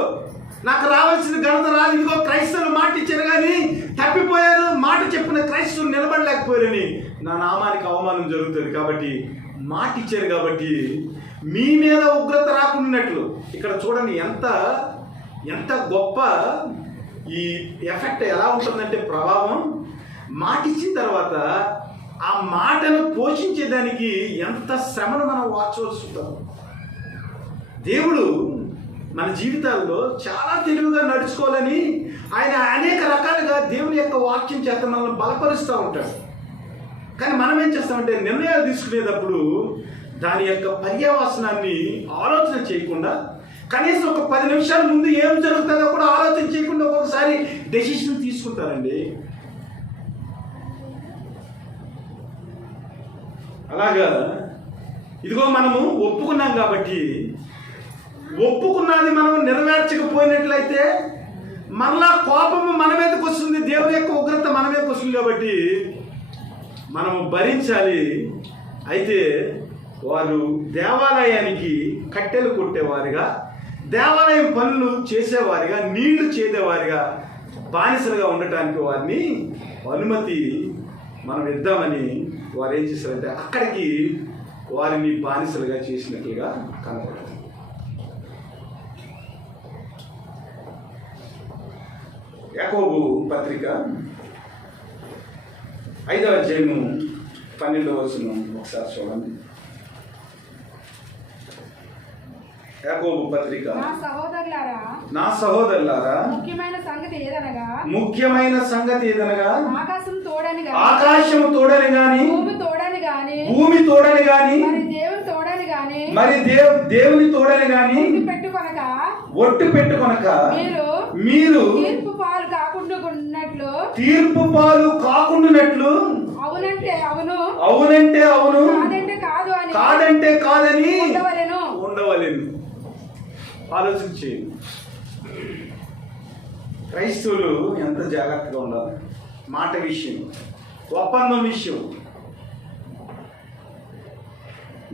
నాకు రావాల్సిన ఘనత రాదు. ఇదిగో క్రైస్తవులు మాట ఇచ్చారు కానీ తప్పిపోయారు, మాట చెప్పిన క్రైస్తవులు నిలబడలేకపోయారని నా నామానికి అవమానం జరుగుతుంది. కాబట్టి మాట ఇచ్చారు కాబట్టి మీ మీద ఉగ్రత రాకుండాట్లు. ఇక్కడ చూడండి ఎంత గొప్ప ఈ ఎఫెక్ట్ ఎలా ఉంటుందంటే, ప్రభావం మాట ఇచ్చిన తర్వాత ఆ మాటను పోషించేదానికి ఎంత శ్రమను మనం వార్చవలసి ఉంటుంది. దేవుడు మన జీవితాల్లో చాలా తెలివిగా నడుచుకోవాలని ఆయన అనేక రకాలుగా దేవుని యొక్క వాక్యం చేత మనల్ని బలపరుస్తూ ఉంటాడు. కానీ మనం ఏం చేస్తామంటే, నిర్ణయాలు తీసుకునేటప్పుడు దాని యొక్క పర్యవసనాన్ని ఆలోచన చేయకుండా, కనీసం ఒక 10 నిమిషాల ముందు ఏం జరుగుతుందో కూడా ఆలోచన చేయకుండా ఒక్కొక్కసారి డెసిషన్ తీసుకుంటారండి. అలాగా ఇదిగో మనము ఒప్పుకున్నాం కాబట్టి, ఒప్పుకున్నది మనం నెరవేర్చకపోయినట్లయితే మరలా కోపము మన మీదకి వస్తుంది, దేవుని యొక్క ఉగ్రత మన మీదకి వస్తుంది. కాబట్టి మనము భరించాలి. అయితే వారు దేవాలయానికి కట్టెలు కొట్టేవారిగా, దేవాలయం పనులు చేసేవారిగా, నీళ్లు చేదేవారిగా, బానిసలుగా ఉండటానికి వారిని అనుమతి మనం ఇద్దామని వారు ఏం చేశారంటే అక్కడికి వారిని బానిసలుగా చేసినట్లుగా కనపడుతుంది. యాకోబు పత్రిక 5వ అధ్యాయము 12వ వచనం ఒకసారి చూడండి. యాకోబు పత్రిక, నా సహోదరులారా ముఖ్యమైన సంగతి ఏదనగా ఆకాశము తోడని గాని భూమి తోడని గాని మరి దేవుని తోడని గాని ఒట్టు పెట్టుకొనక మీరు తీర్పు పాలు కాకుండానట్లు అవునంటే అవును కాదంటే కాదని ఉండవలేను. ఆలోచించేయండి. క్రైస్తవులు ఎంత జాగ్రత్తగా ఉండాలి. మాట విషయం, ఒప్పందం విషయం.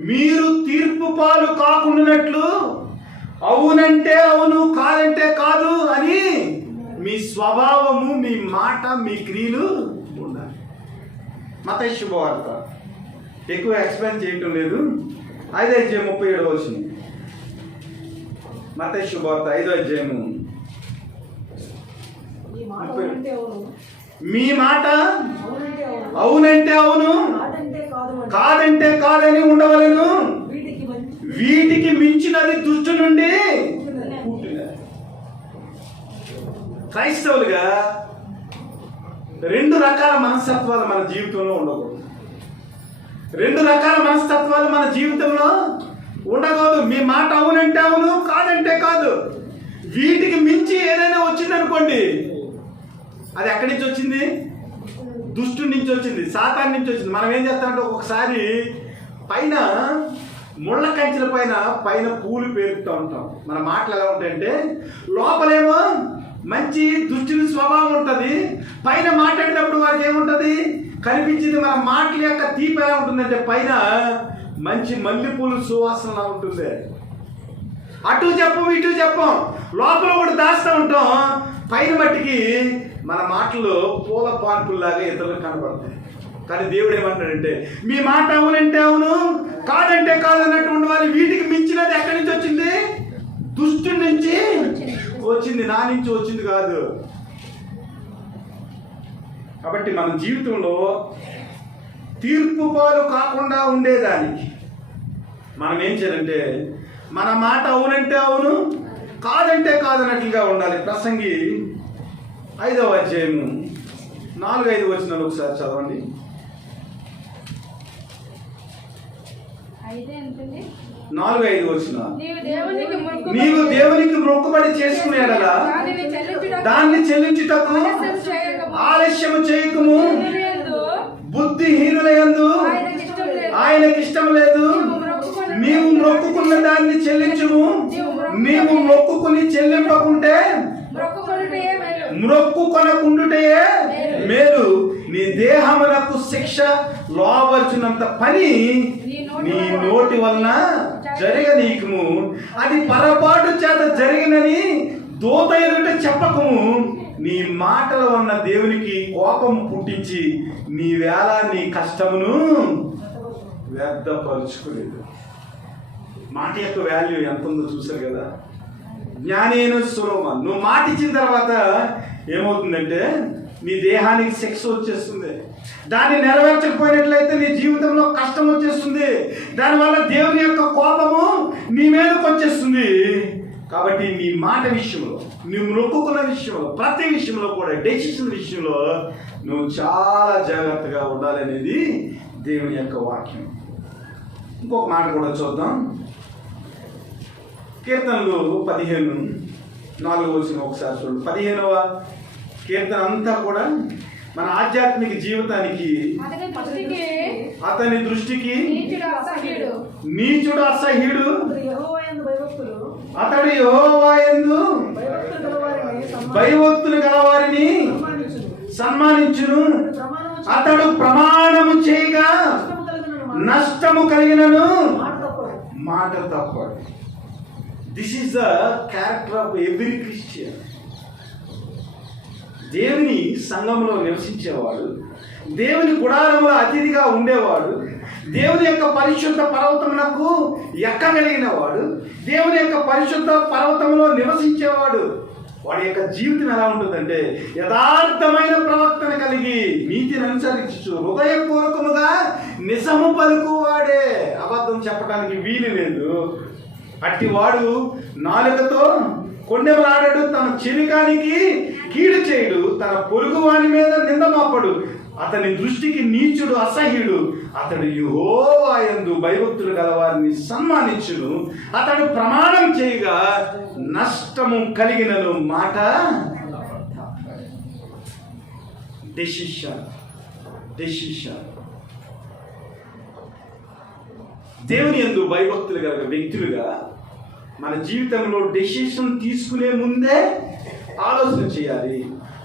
మీరు తీర్పు పాలు కాకుండానట్లు అవునంటే అవును కాదంటే కాదు అని మీ స్వభావము, మీ మాట, మీ క్రియలు ఉండాలి. మత్తయి శుభవార్త ఎక్కువ ఎక్స్ప్లెయిన్ చేయటం లేదు. 5వ అధ్యాయం 37వ వచనం. మత్తయి శుభవార్త 5వ అధ్యాయము. మీ మాట అవునంటే అవును కాదంటే కాదని ఉండవలను. వీటికి మించినది దుష్టు నుండి పుట్టినది. క్రైస్తవులుగా 2 రకాల మనస్తత్వాలు మన జీవితంలో ఉండకూడదు. 2 రకాల మనస్తత్వాలు మన జీవితంలో ఉండకూడదు. మీ మాట అవునంటే అవును కాదంటే కాదు. వీటికి మించి ఏదైనా వచ్చిందనుకోండి, అది ఎక్కడి నుంచి వచ్చింది? దుష్టుడి నుంచి వచ్చింది, సాతాను నుంచి వచ్చింది. మనం ఏం చేస్తామంటే ఒక్కొక్కసారి పైన ముళ్ళ కంచెల పైన పూలు పేరుతూ ఉంటాం. మన మాటలు ఎలా ఉంటాయంటే, లోపలేమో మంచి దుష్టుని స్వభావం ఉంటుంది, పైన మాట్లాడేటప్పుడు వారికి ఏముంటుంది కనిపించింది. మన మాటల యొక్క తీపి ఎలా ఉంటుందంటే, పైన మంచి మల్లెపూలు సువాసనలా ఉంటుంది. అటు చెప్పం ఇటు చెప్పం, లోపల కూడా దాస్తూ ఉంటాం. పైన మట్టికి మన మాటలు పూల పాన్పుల్లాగా ఇతరులకు కనపడతాయి. కానీ దేవుడు ఏమంటాడంటే, మీ మాట అవునంటే అవును కాదంటే కాదు అన్నట్టు ఉండవాలి. వీటికి మించినది ఎక్కడి నుంచి వచ్చింది? దుష్టుడి నుంచి వచ్చింది, నా నుంచి వచ్చింది కాదు. కాబట్టి మన జీవితంలో తీర్పు పాలు కాకుండా ఉండేదానికి మనం ఏం చేయాలంటే, మన మాట అవునంటే అవును కాదంటే కాదన్నట్లుగా ఉండాలి. ప్రసంగి 5వ అధ్యాయము 4-5 వచనాలు ఒకసారి చదవండి. 4-5 వచనాలు. నీవు దేవునికి మొక్కుబడి చేసుకునేలా దాన్ని చెల్లించుటకు ఆలస్యము చేయకము. బుద్ధిహీనులయందు ఆయనకి ఇష్టం లేదు. నీవు మొక్కుకున్న దాన్ని చెల్లించుము. నీవు మొక్కుకుని చెల్లింపకుంటే మొక్కుకొనకుండుటే మేలు. నీ దేహమునకు శిక్ష లోబర్చునంత పని నీ నోటి వలన జరగనీయకము. అది పొరపాటు చేత జరిగినని దూత ఎదుట చెప్పకము. నీ మాటల వలన దేవునికి కోపం పుట్టించి నీ వేళ నీ కష్టమును వ్యర్థపరుచుకోలేదు. మాట యొక్క వాల్యూ ఎంత ఉందో చూసారు కదా. జ్ఞానేన సొలొమోన్, నువ్వు మాట ఇచ్చిన తర్వాత ఏమవుతుందంటే నీ దేహానికి శిక్ష వచ్చేస్తుంది. దాన్ని నెరవేర్చకపోయినట్లయితే నీ జీవితంలో కష్టం వచ్చేస్తుంది. దానివల్ల దేవుని యొక్క కోపము నీ మీదకి వచ్చేస్తుంది. కాబట్టి నీ మాట విషయంలో, నువ్వు మొక్కుకున్న విషయంలో, ప్రతి విషయంలో కూడా డెసిషన్ విషయంలో నువ్వు చాలా జాగ్రత్తగా ఉండాలనేది దేవుని యొక్క వాక్యం. ఇంకొక మాట కూడా చూద్దాం. కీర్తనలు 15:4 ఒకసారి చూడండి. 15వ కీర్తన అంతా కూడా మన ఆధ్యాత్మిక జీవితానికి అతని దృష్టికి నీచుడు అసహ్యుడు, అతడు యెహోవా యందు భయభక్తులు గలవారిని సన్మానించును. అతడు ప్రమాణము చేయగా నష్టము కలిగినను మాట తప్పడు. This is the character of every Christian. దేవుని సంఘంలో నివసించేవాడు, దేవుని గుడారంలో అతిథిగా ఉండేవాడు, దేవుని యొక్క పరిశుద్ధ పర్వతమునకు ఎక్కగలిగిన వాడు, దేవుని యొక్క పరిశుద్ధ పర్వతంలో నివసించేవాడు. వాడి యొక్క జీవితం ఎలా ఉంటుందంటే యథార్థమైన ప్రవర్తన కలిగి నీతిని అనుసరించు, హృదయపూర్వకముగా నిజము పలుకువాడే. అబద్ధం చెప్పడానికి వీలు లేదు. అట్టివాడు నాలుకతో కొండెమలాడడు, తన చెలికానికి కీడు చేయడు, తన పొరుగువాని మీద నిందమాపడు. అతని దృష్టికి నీచుడు అసహ్యుడు, అతడు యెహోవా యందు భయభక్తులు గలవారిని సన్మానించును. అతడు ప్రమాణం చేయగా నష్టము కలిగినను మాట. డెసిషన్. దేవుని యందు భయభక్తులు గల వ్యక్తులుగా మన జీవితంలో డెసిషన్ తీసుకునే ముందే ఆలోచన చేయాలి.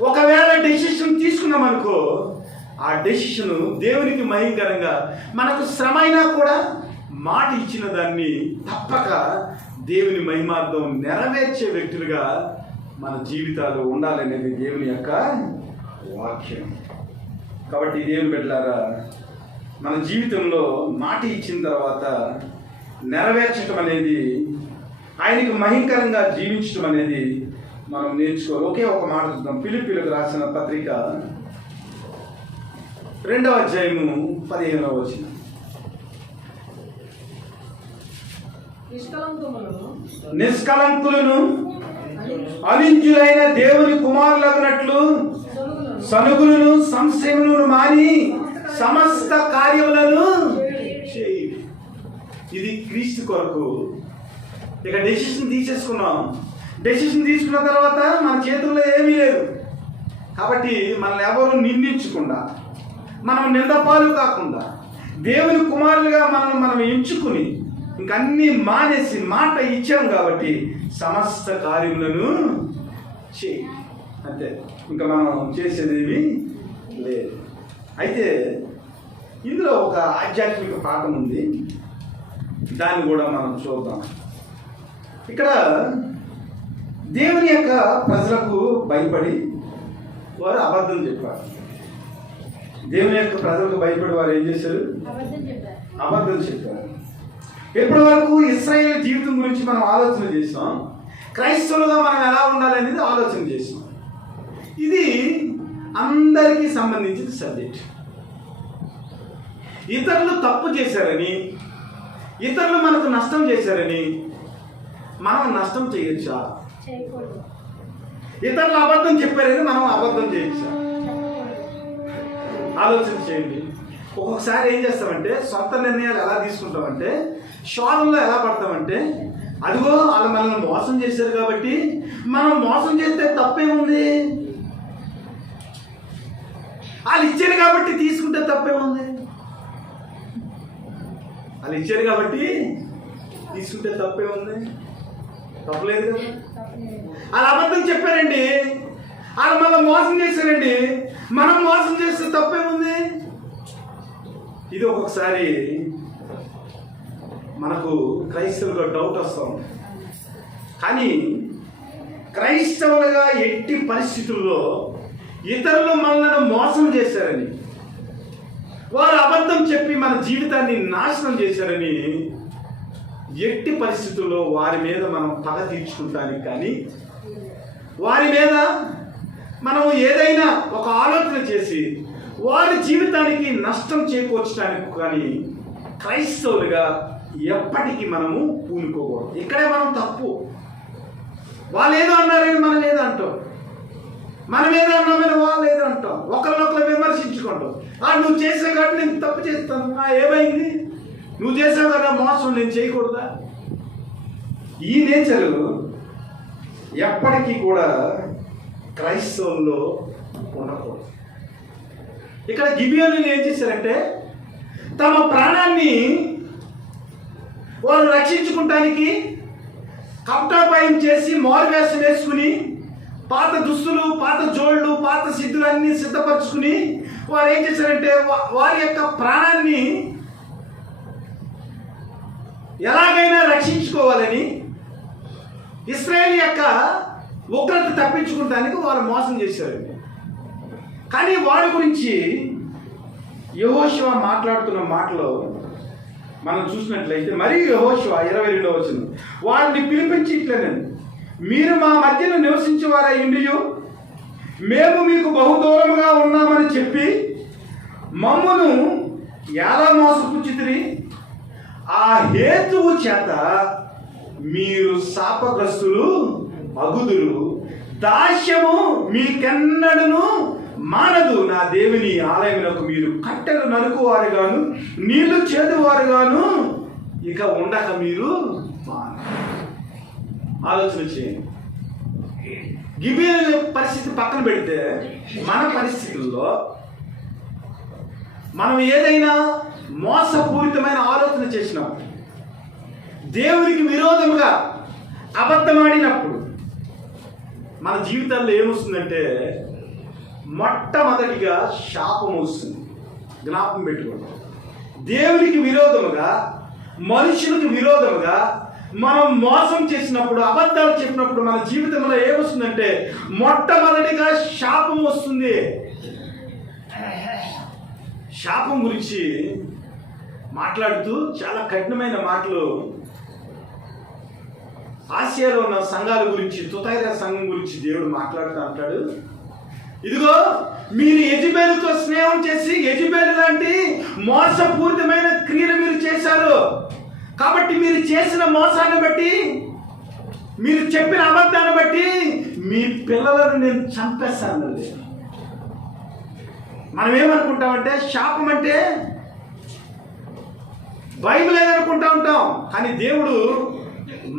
ఒకవేళ డెసిషన్ తీసుకున్నామనుకో, ఆ డెసిషన్ దేవునికి మహిమకరంగా, మనకు శ్రమ అయినా కూడా మాట ఇచ్చిన దాన్ని తప్పక దేవుని మహిమార్థం నెరవేర్చే వ్యక్తులుగా మన జీవితాలు ఉండాలనేది దేవుని యొక్క వాక్యం. కాబట్టి దేవుని బిడ్డలారా, మన జీవితంలో మాట ఇచ్చిన తర్వాత నెరవేర్చడం అనేది, ఆయనకు మహిమకరంగా జీవించడం అనేది మనం నేర్చుకోవాలి. ఒకే ఒక మాట చూద్దాం. ఫిలిప్పీయులకు రాసిన పత్రిక 2వ అధ్యాయము 15వ వచనం. నిష్కలంకులను అనింజులైన దేవుని కుమారులగునట్లు సనుగులను సంశయములను మాని సమస్త కార్యములను చేయి. ఇది క్రీస్తు కొరకు. ఇక డెసిషన్ తీసేసుకున్నాం. డెసిషన్ తీసుకున్న తర్వాత మన చేతుల్లో ఏమీ లేదు. కాబట్టి మనల్ని ఎవరు నిందించకుండా, మనం నిందపాలు కాకుండా, దేవుని కుమారులుగా మనం ఎంచుకుని ఇంకన్నీ మానేసి మాట ఇచ్చాం కాబట్టి సమస్త కార్యములను చేయి. అంతే, ఇంకా మనం చేసేది ఏమీ లేదు. అయితే ఇందులో ఒక ఆధ్యాత్మిక పాఠం ఉంది, దాన్ని కూడా మనం చూద్దాం. ఇక్కడ దేవుని యొక్క ప్రజలకు భయపడి వారు అబద్ధం చెప్పారు. దేవుని యొక్క ప్రజలకు భయపడి వారు ఏం చేశారు? అబద్ధం చెప్పారు. ఎప్పటి వరకు ఇశ్రాయేలు జీవితం గురించి మనం ఆలోచన చేసాం, క్రైస్తవులుగా మనం ఎలా ఉండాలనేది ఆలోచన చేసాం. ఇది అందరికీ సంబంధించిన సబ్జెక్ట్. ఇతరులు తప్పు చేశారని, ఇతరులు మనకు నష్టం చేశారని మనం నష్టం చేయొచ్చా? ఇతరులు అబద్ధం చెప్పారని మనం అబద్ధం చేయొచ్చా? ఆలోచన చేయండి. ఒక్కొక్కసారి ఏం చేస్తామంటే సొంత నిర్ణయాలు ఎలా తీసుకుంటామంటే, శోధనలో ఎలా పడతామంటే, అదిగో వాళ్ళు మనల్ని మోసం చేశారు కాబట్టి మనం మోసం చేస్తే తప్పేముంది, వాళ్ళు ఇచ్చారు కాబట్టి తీసుకుంటే తప్పేముంది, వాళ్ళు ఇచ్చారు కాబట్టి తీసుకుంటే తప్పేముంది, తప్పలేదు కదా. వాళ్ళు అబద్ధం చెప్పారండి, వాళ్ళు మనం మోసం చేశారండి, మనం మోసం చేస్తే తప్పేముంది. ఇది ఒక్కొక్కసారి మనకు క్రైస్తవులుగా డౌట్ వస్తాం. కానీ క్రైస్తవులుగా ఎట్టి పరిస్థితుల్లో ఇతరులు మనల్ని మోసం చేశారని, వారు అబద్ధం చెప్పి మన జీవితాన్ని నాశనం చేశారని ఎట్టి పరిస్థితుల్లో వారి మీద మనం పగ తీర్చుకుంటానికి కానీ, వారి మీద మనం ఏదైనా ఒక ఆలోచన చేసి వారి జీవితానికి నష్టం చేకూర్చడానికి కానీ క్రైస్తవులుగా ఎప్పటికీ మనము పూనుకోకూడదు. ఇక్కడే మనం తప్పు. వాళ్ళు ఏదో అన్నారని మనం ఏదో అంటాం, మనం ఏదో అన్నామని వాళ్ళు ఏదో అంటాం, ఒకరినొకరు విమర్శించుకుంటాం. నువ్వు చేసావు కాబట్టి నేను తప్పు చేస్తాను, ఏమైంది, నువ్వు చేసావు కదా మోసం, నేను చేయకూడదా? ఈ నేచరు ఎప్పటికీ కూడా క్రైస్తవుల్లో ఉండకూడదు. ఇక్కడ గిబియోనీయులు ఏం చేశారంటే తమ ప్రాణాన్ని వాళ్ళు రక్షించుకుంటానికి కప్టాపాయం చేసి మారువేషం వేసుకుని పాత దుస్తులు, పాత జోళ్ళు, పాత సిద్ధులు అన్నీ సిద్ధపరచుకుని వారు ఏం చేశారంటే వారి యొక్క ప్రాణాన్ని ఎలాగైనా రక్షించుకోవాలని ఇశ్రాయేలు యొక్క ఉగ్రత తప్పించుకోవడానికి వాళ్ళు మోసం చేశారండి. కానీ వారి గురించి యెహోషువ మాట్లాడుతున్న మాటలో మనం చూసినట్లయితే, మరియు యెహోషువ 22వ వచనం, వారిని పిలిపించి ఇట్లనండి, మీరు మా మధ్యలో నివసించేవారై ఉండియు మేము మీకు బహుదూరముగా ఉన్నామని చెప్పి మమ్మను ఎలా మోసపుచ్చితిరి? ఆ హేతువు చేత మీరు శాపగ్రస్తులు అగుదురు, దాస్యము మీకెన్నడను మానదు. నా దేవుని ఆలయమునకు మీరు కట్టెలు నరుకువారుగాను నీళ్లు చేదువారుగాను ఇక ఉండక మీరు ఆలోచన చేయండి. గిబియోను పరిస్థితి పక్కన పెడితే మన పరిస్థితుల్లో మనం ఏదైనా మోసపూరితమైన ఆలోచన చేసినప్పుడు, దేవునికి విరోధముగా అబద్ధమాడినప్పుడు మన జీవితాల్లో ఏమొస్తుందంటే మొట్టమొదటిగా శాపం వస్తుంది. జ్ఞాపకం పెట్టుకోండి. దేవునికి విరోధముగా, మనుషులకు విరోధముగా మనం మోసం చేసినప్పుడు, అబద్ధాలు చెప్పినప్పుడు మన జీవితంలో ఏమొస్తుందంటే మొట్టమొదటిగా శాపం వస్తుంది. శాపం గురించి మాట్లాడుతూ చాలా కఠినమైన మాటలు ఆసియాలో ఉన్న సంఘాల గురించి, తుతైరా సంఘం గురించి దేవుడు మాట్లాడుతూ అంటాడు, ఇదిగో మీరు యెజబెలుతో స్నేహం చేసి యెజబెలు లాంటి మోసపూరితమైన క్రియలు మీరు చేశారు. కాబట్టి మీరు చేసిన మోసాన్ని బట్టి, మీరు చెప్పిన అబద్ధాన్ని బట్టి మీ పిల్లలను నేను చంపేస్తాను. మనం ఏమనుకుంటామంటే శాపం అంటే బైబిల్ ఏదనుకుంటా ఉంటాం. కానీ దేవుడు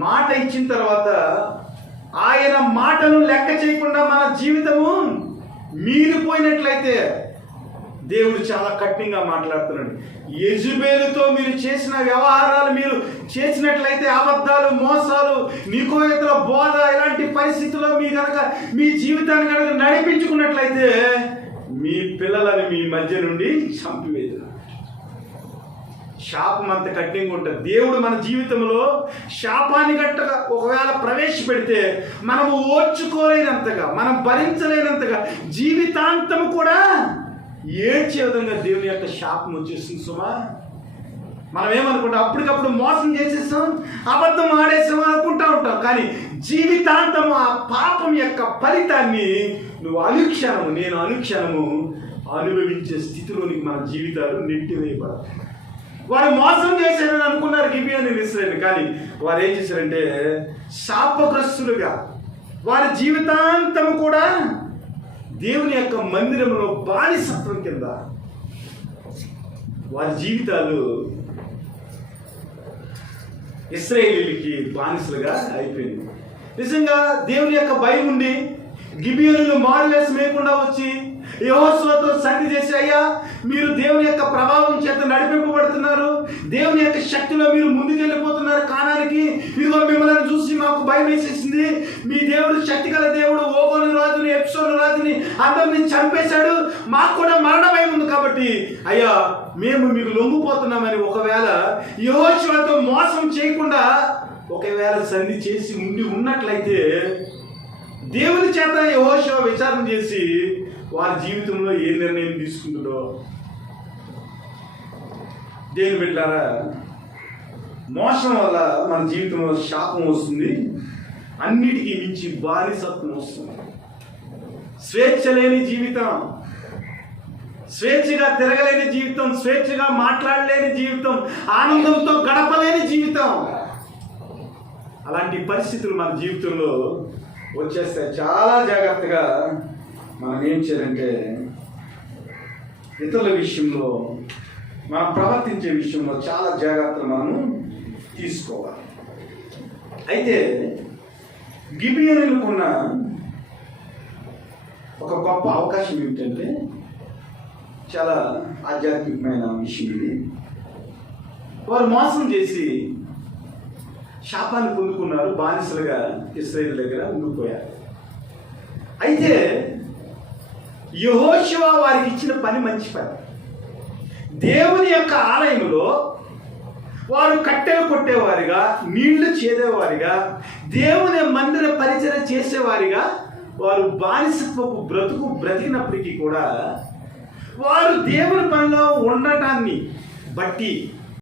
మాట ఇచ్చిన తర్వాత ఆయన మాటను లెక్క చేయకుండా మన జీవితము మీరిపోయినట్లయితే దేవుడు చాలా కఠినంగా మాట్లాడుతున్నాడు. యెజబెలుతో మీరు చేసిన వ్యవహారాలు మీరు చేసినట్లయితే, అబద్ధాలు, మోసాలు, నికోయతుల బోధ, ఇలాంటి పరిస్థితుల్లో మీ కనుక మీ జీవితాన్ని కనుక నడిపించుకున్నట్లయితే మీ పిల్లలని మీ మధ్య నుండి చంపివేదు. శాపం అంత కఠినంగా ఉంటుంది. దేవుడు మన జీవితంలో శాపాన్ని గట్టగా ఒకవేళ ప్రవేశపెడితే మనము ఓర్చుకోలేనంతగా, మనం భరించలేనంతగా జీవితాంతము కూడా ఏడ్చే విధంగా దేవుని యొక్క శాపం వచ్చేస్తుంది. సుమా, మనం ఏమనుకుంటాం, అప్పటికప్పుడు మోసం చేసేస్తాం, అబద్ధం ఆడేస్తాం అనుకుంటా ఉంటాం. కానీ జీవితాంతము ఆ పాపం యొక్క ఫలితాన్ని నువ్వు అనుక్షణము, నేను అనుక్షణము అనుభవించే స్థితిలోనికి మన జీవితాలు నెట్టివేయబడతాయి. వారు మోసం చేశారని అనుకున్నారు గిబియోనీయులు ఇశ్రాయేలు. కానీ వారు ఏం చేశారంటే శాపగ్రస్తులుగా వారి జీవితాంతము కూడా దేవుని యొక్క మందిరంలో బానిసత్వం కింద వారి జీవితాలు ఇశ్రాయేలీయులకి బానిసలుగా అయిపోయింది. నిజంగా దేవుని యొక్క భయం ఉండి గిబియోనీయులు మారువేషం వేయకుండా వచ్చి యెహోషువతో సంధి చేసి, అయ్యా మీరు దేవుని యొక్క ప్రభావం చేత నడిపింపబడుతున్నారు, దేవుని యొక్క శక్తిలో మీరు ముందుకెళ్ళిపోతున్నారు కానానికి, ఇదిగో మిమ్మల్ని చూసి మాకు భయం వేసేసింది, మీ దేవుడు శక్తిగల దేవుడు, ఓగోను రాజుని, ఎప్సోను రాజుని అందరినీ చంపేశాడు, మాకు కూడా మరణ భయం ఉంది, కాబట్టి అయ్యా మేము మీకు లొంగిపోతున్నామని ఒకవేళ యెహోషువతో మోసం చేయకుండా ఒకవేళ సంధి చేసి ఉండి ఉన్నట్లయితే దేవుని చేత యెహోషువ విచారణ చేసి వారి జీవితంలో ఏ నిర్ణయం తీసుకుంటుందో. దేవుని బిడ్డలారా, మోసం వల్ల మన జీవితంలో శాపం వస్తుంది, అన్నిటికీ మించి బానిసత్వం వస్తుంది. స్వేచ్ఛ లేని జీవితం, స్వేచ్ఛగా తిరగలేని జీవితం, స్వేచ్ఛగా మాట్లాడలేని జీవితం, ఆనందంతో గడపలేని జీవితం, అలాంటి పరిస్థితులు మన జీవితంలో వచ్చేస్తే చాలా జాగ్రత్తగా మనం ఏం చేయాలంటే ఇతరుల విషయంలో, మనం ప్రవర్తించే విషయంలో చాలా జాగ్రత్తలు మనము తీసుకోవాలి. అయితే గిబియోనులకున్న ఒక గొప్ప అవకాశం ఏమిటంటే, చాలా ఆధ్యాత్మికమైన విషయం ఇది. వారు మోసం చేసి శాపాన్ని పొందుకున్నారు, బానిసలుగా ఇశ్రాయేలు దగ్గర ఉండిపోయారు. అయితే యెహోషువ వారికి ఇచ్చిన పని మంచి పని. దేవుని యొక్క ఆలయంలో వారు కట్టెలు కొట్టేవారిగా, నీళ్లు చేదేవారిగా, దేవుని మందిర పరిచయం చేసేవారిగా వారు బానిసత్వపు బ్రతికినప్పటికీ కూడా వారు దేవుని పనిలో ఉండటాన్ని బట్టి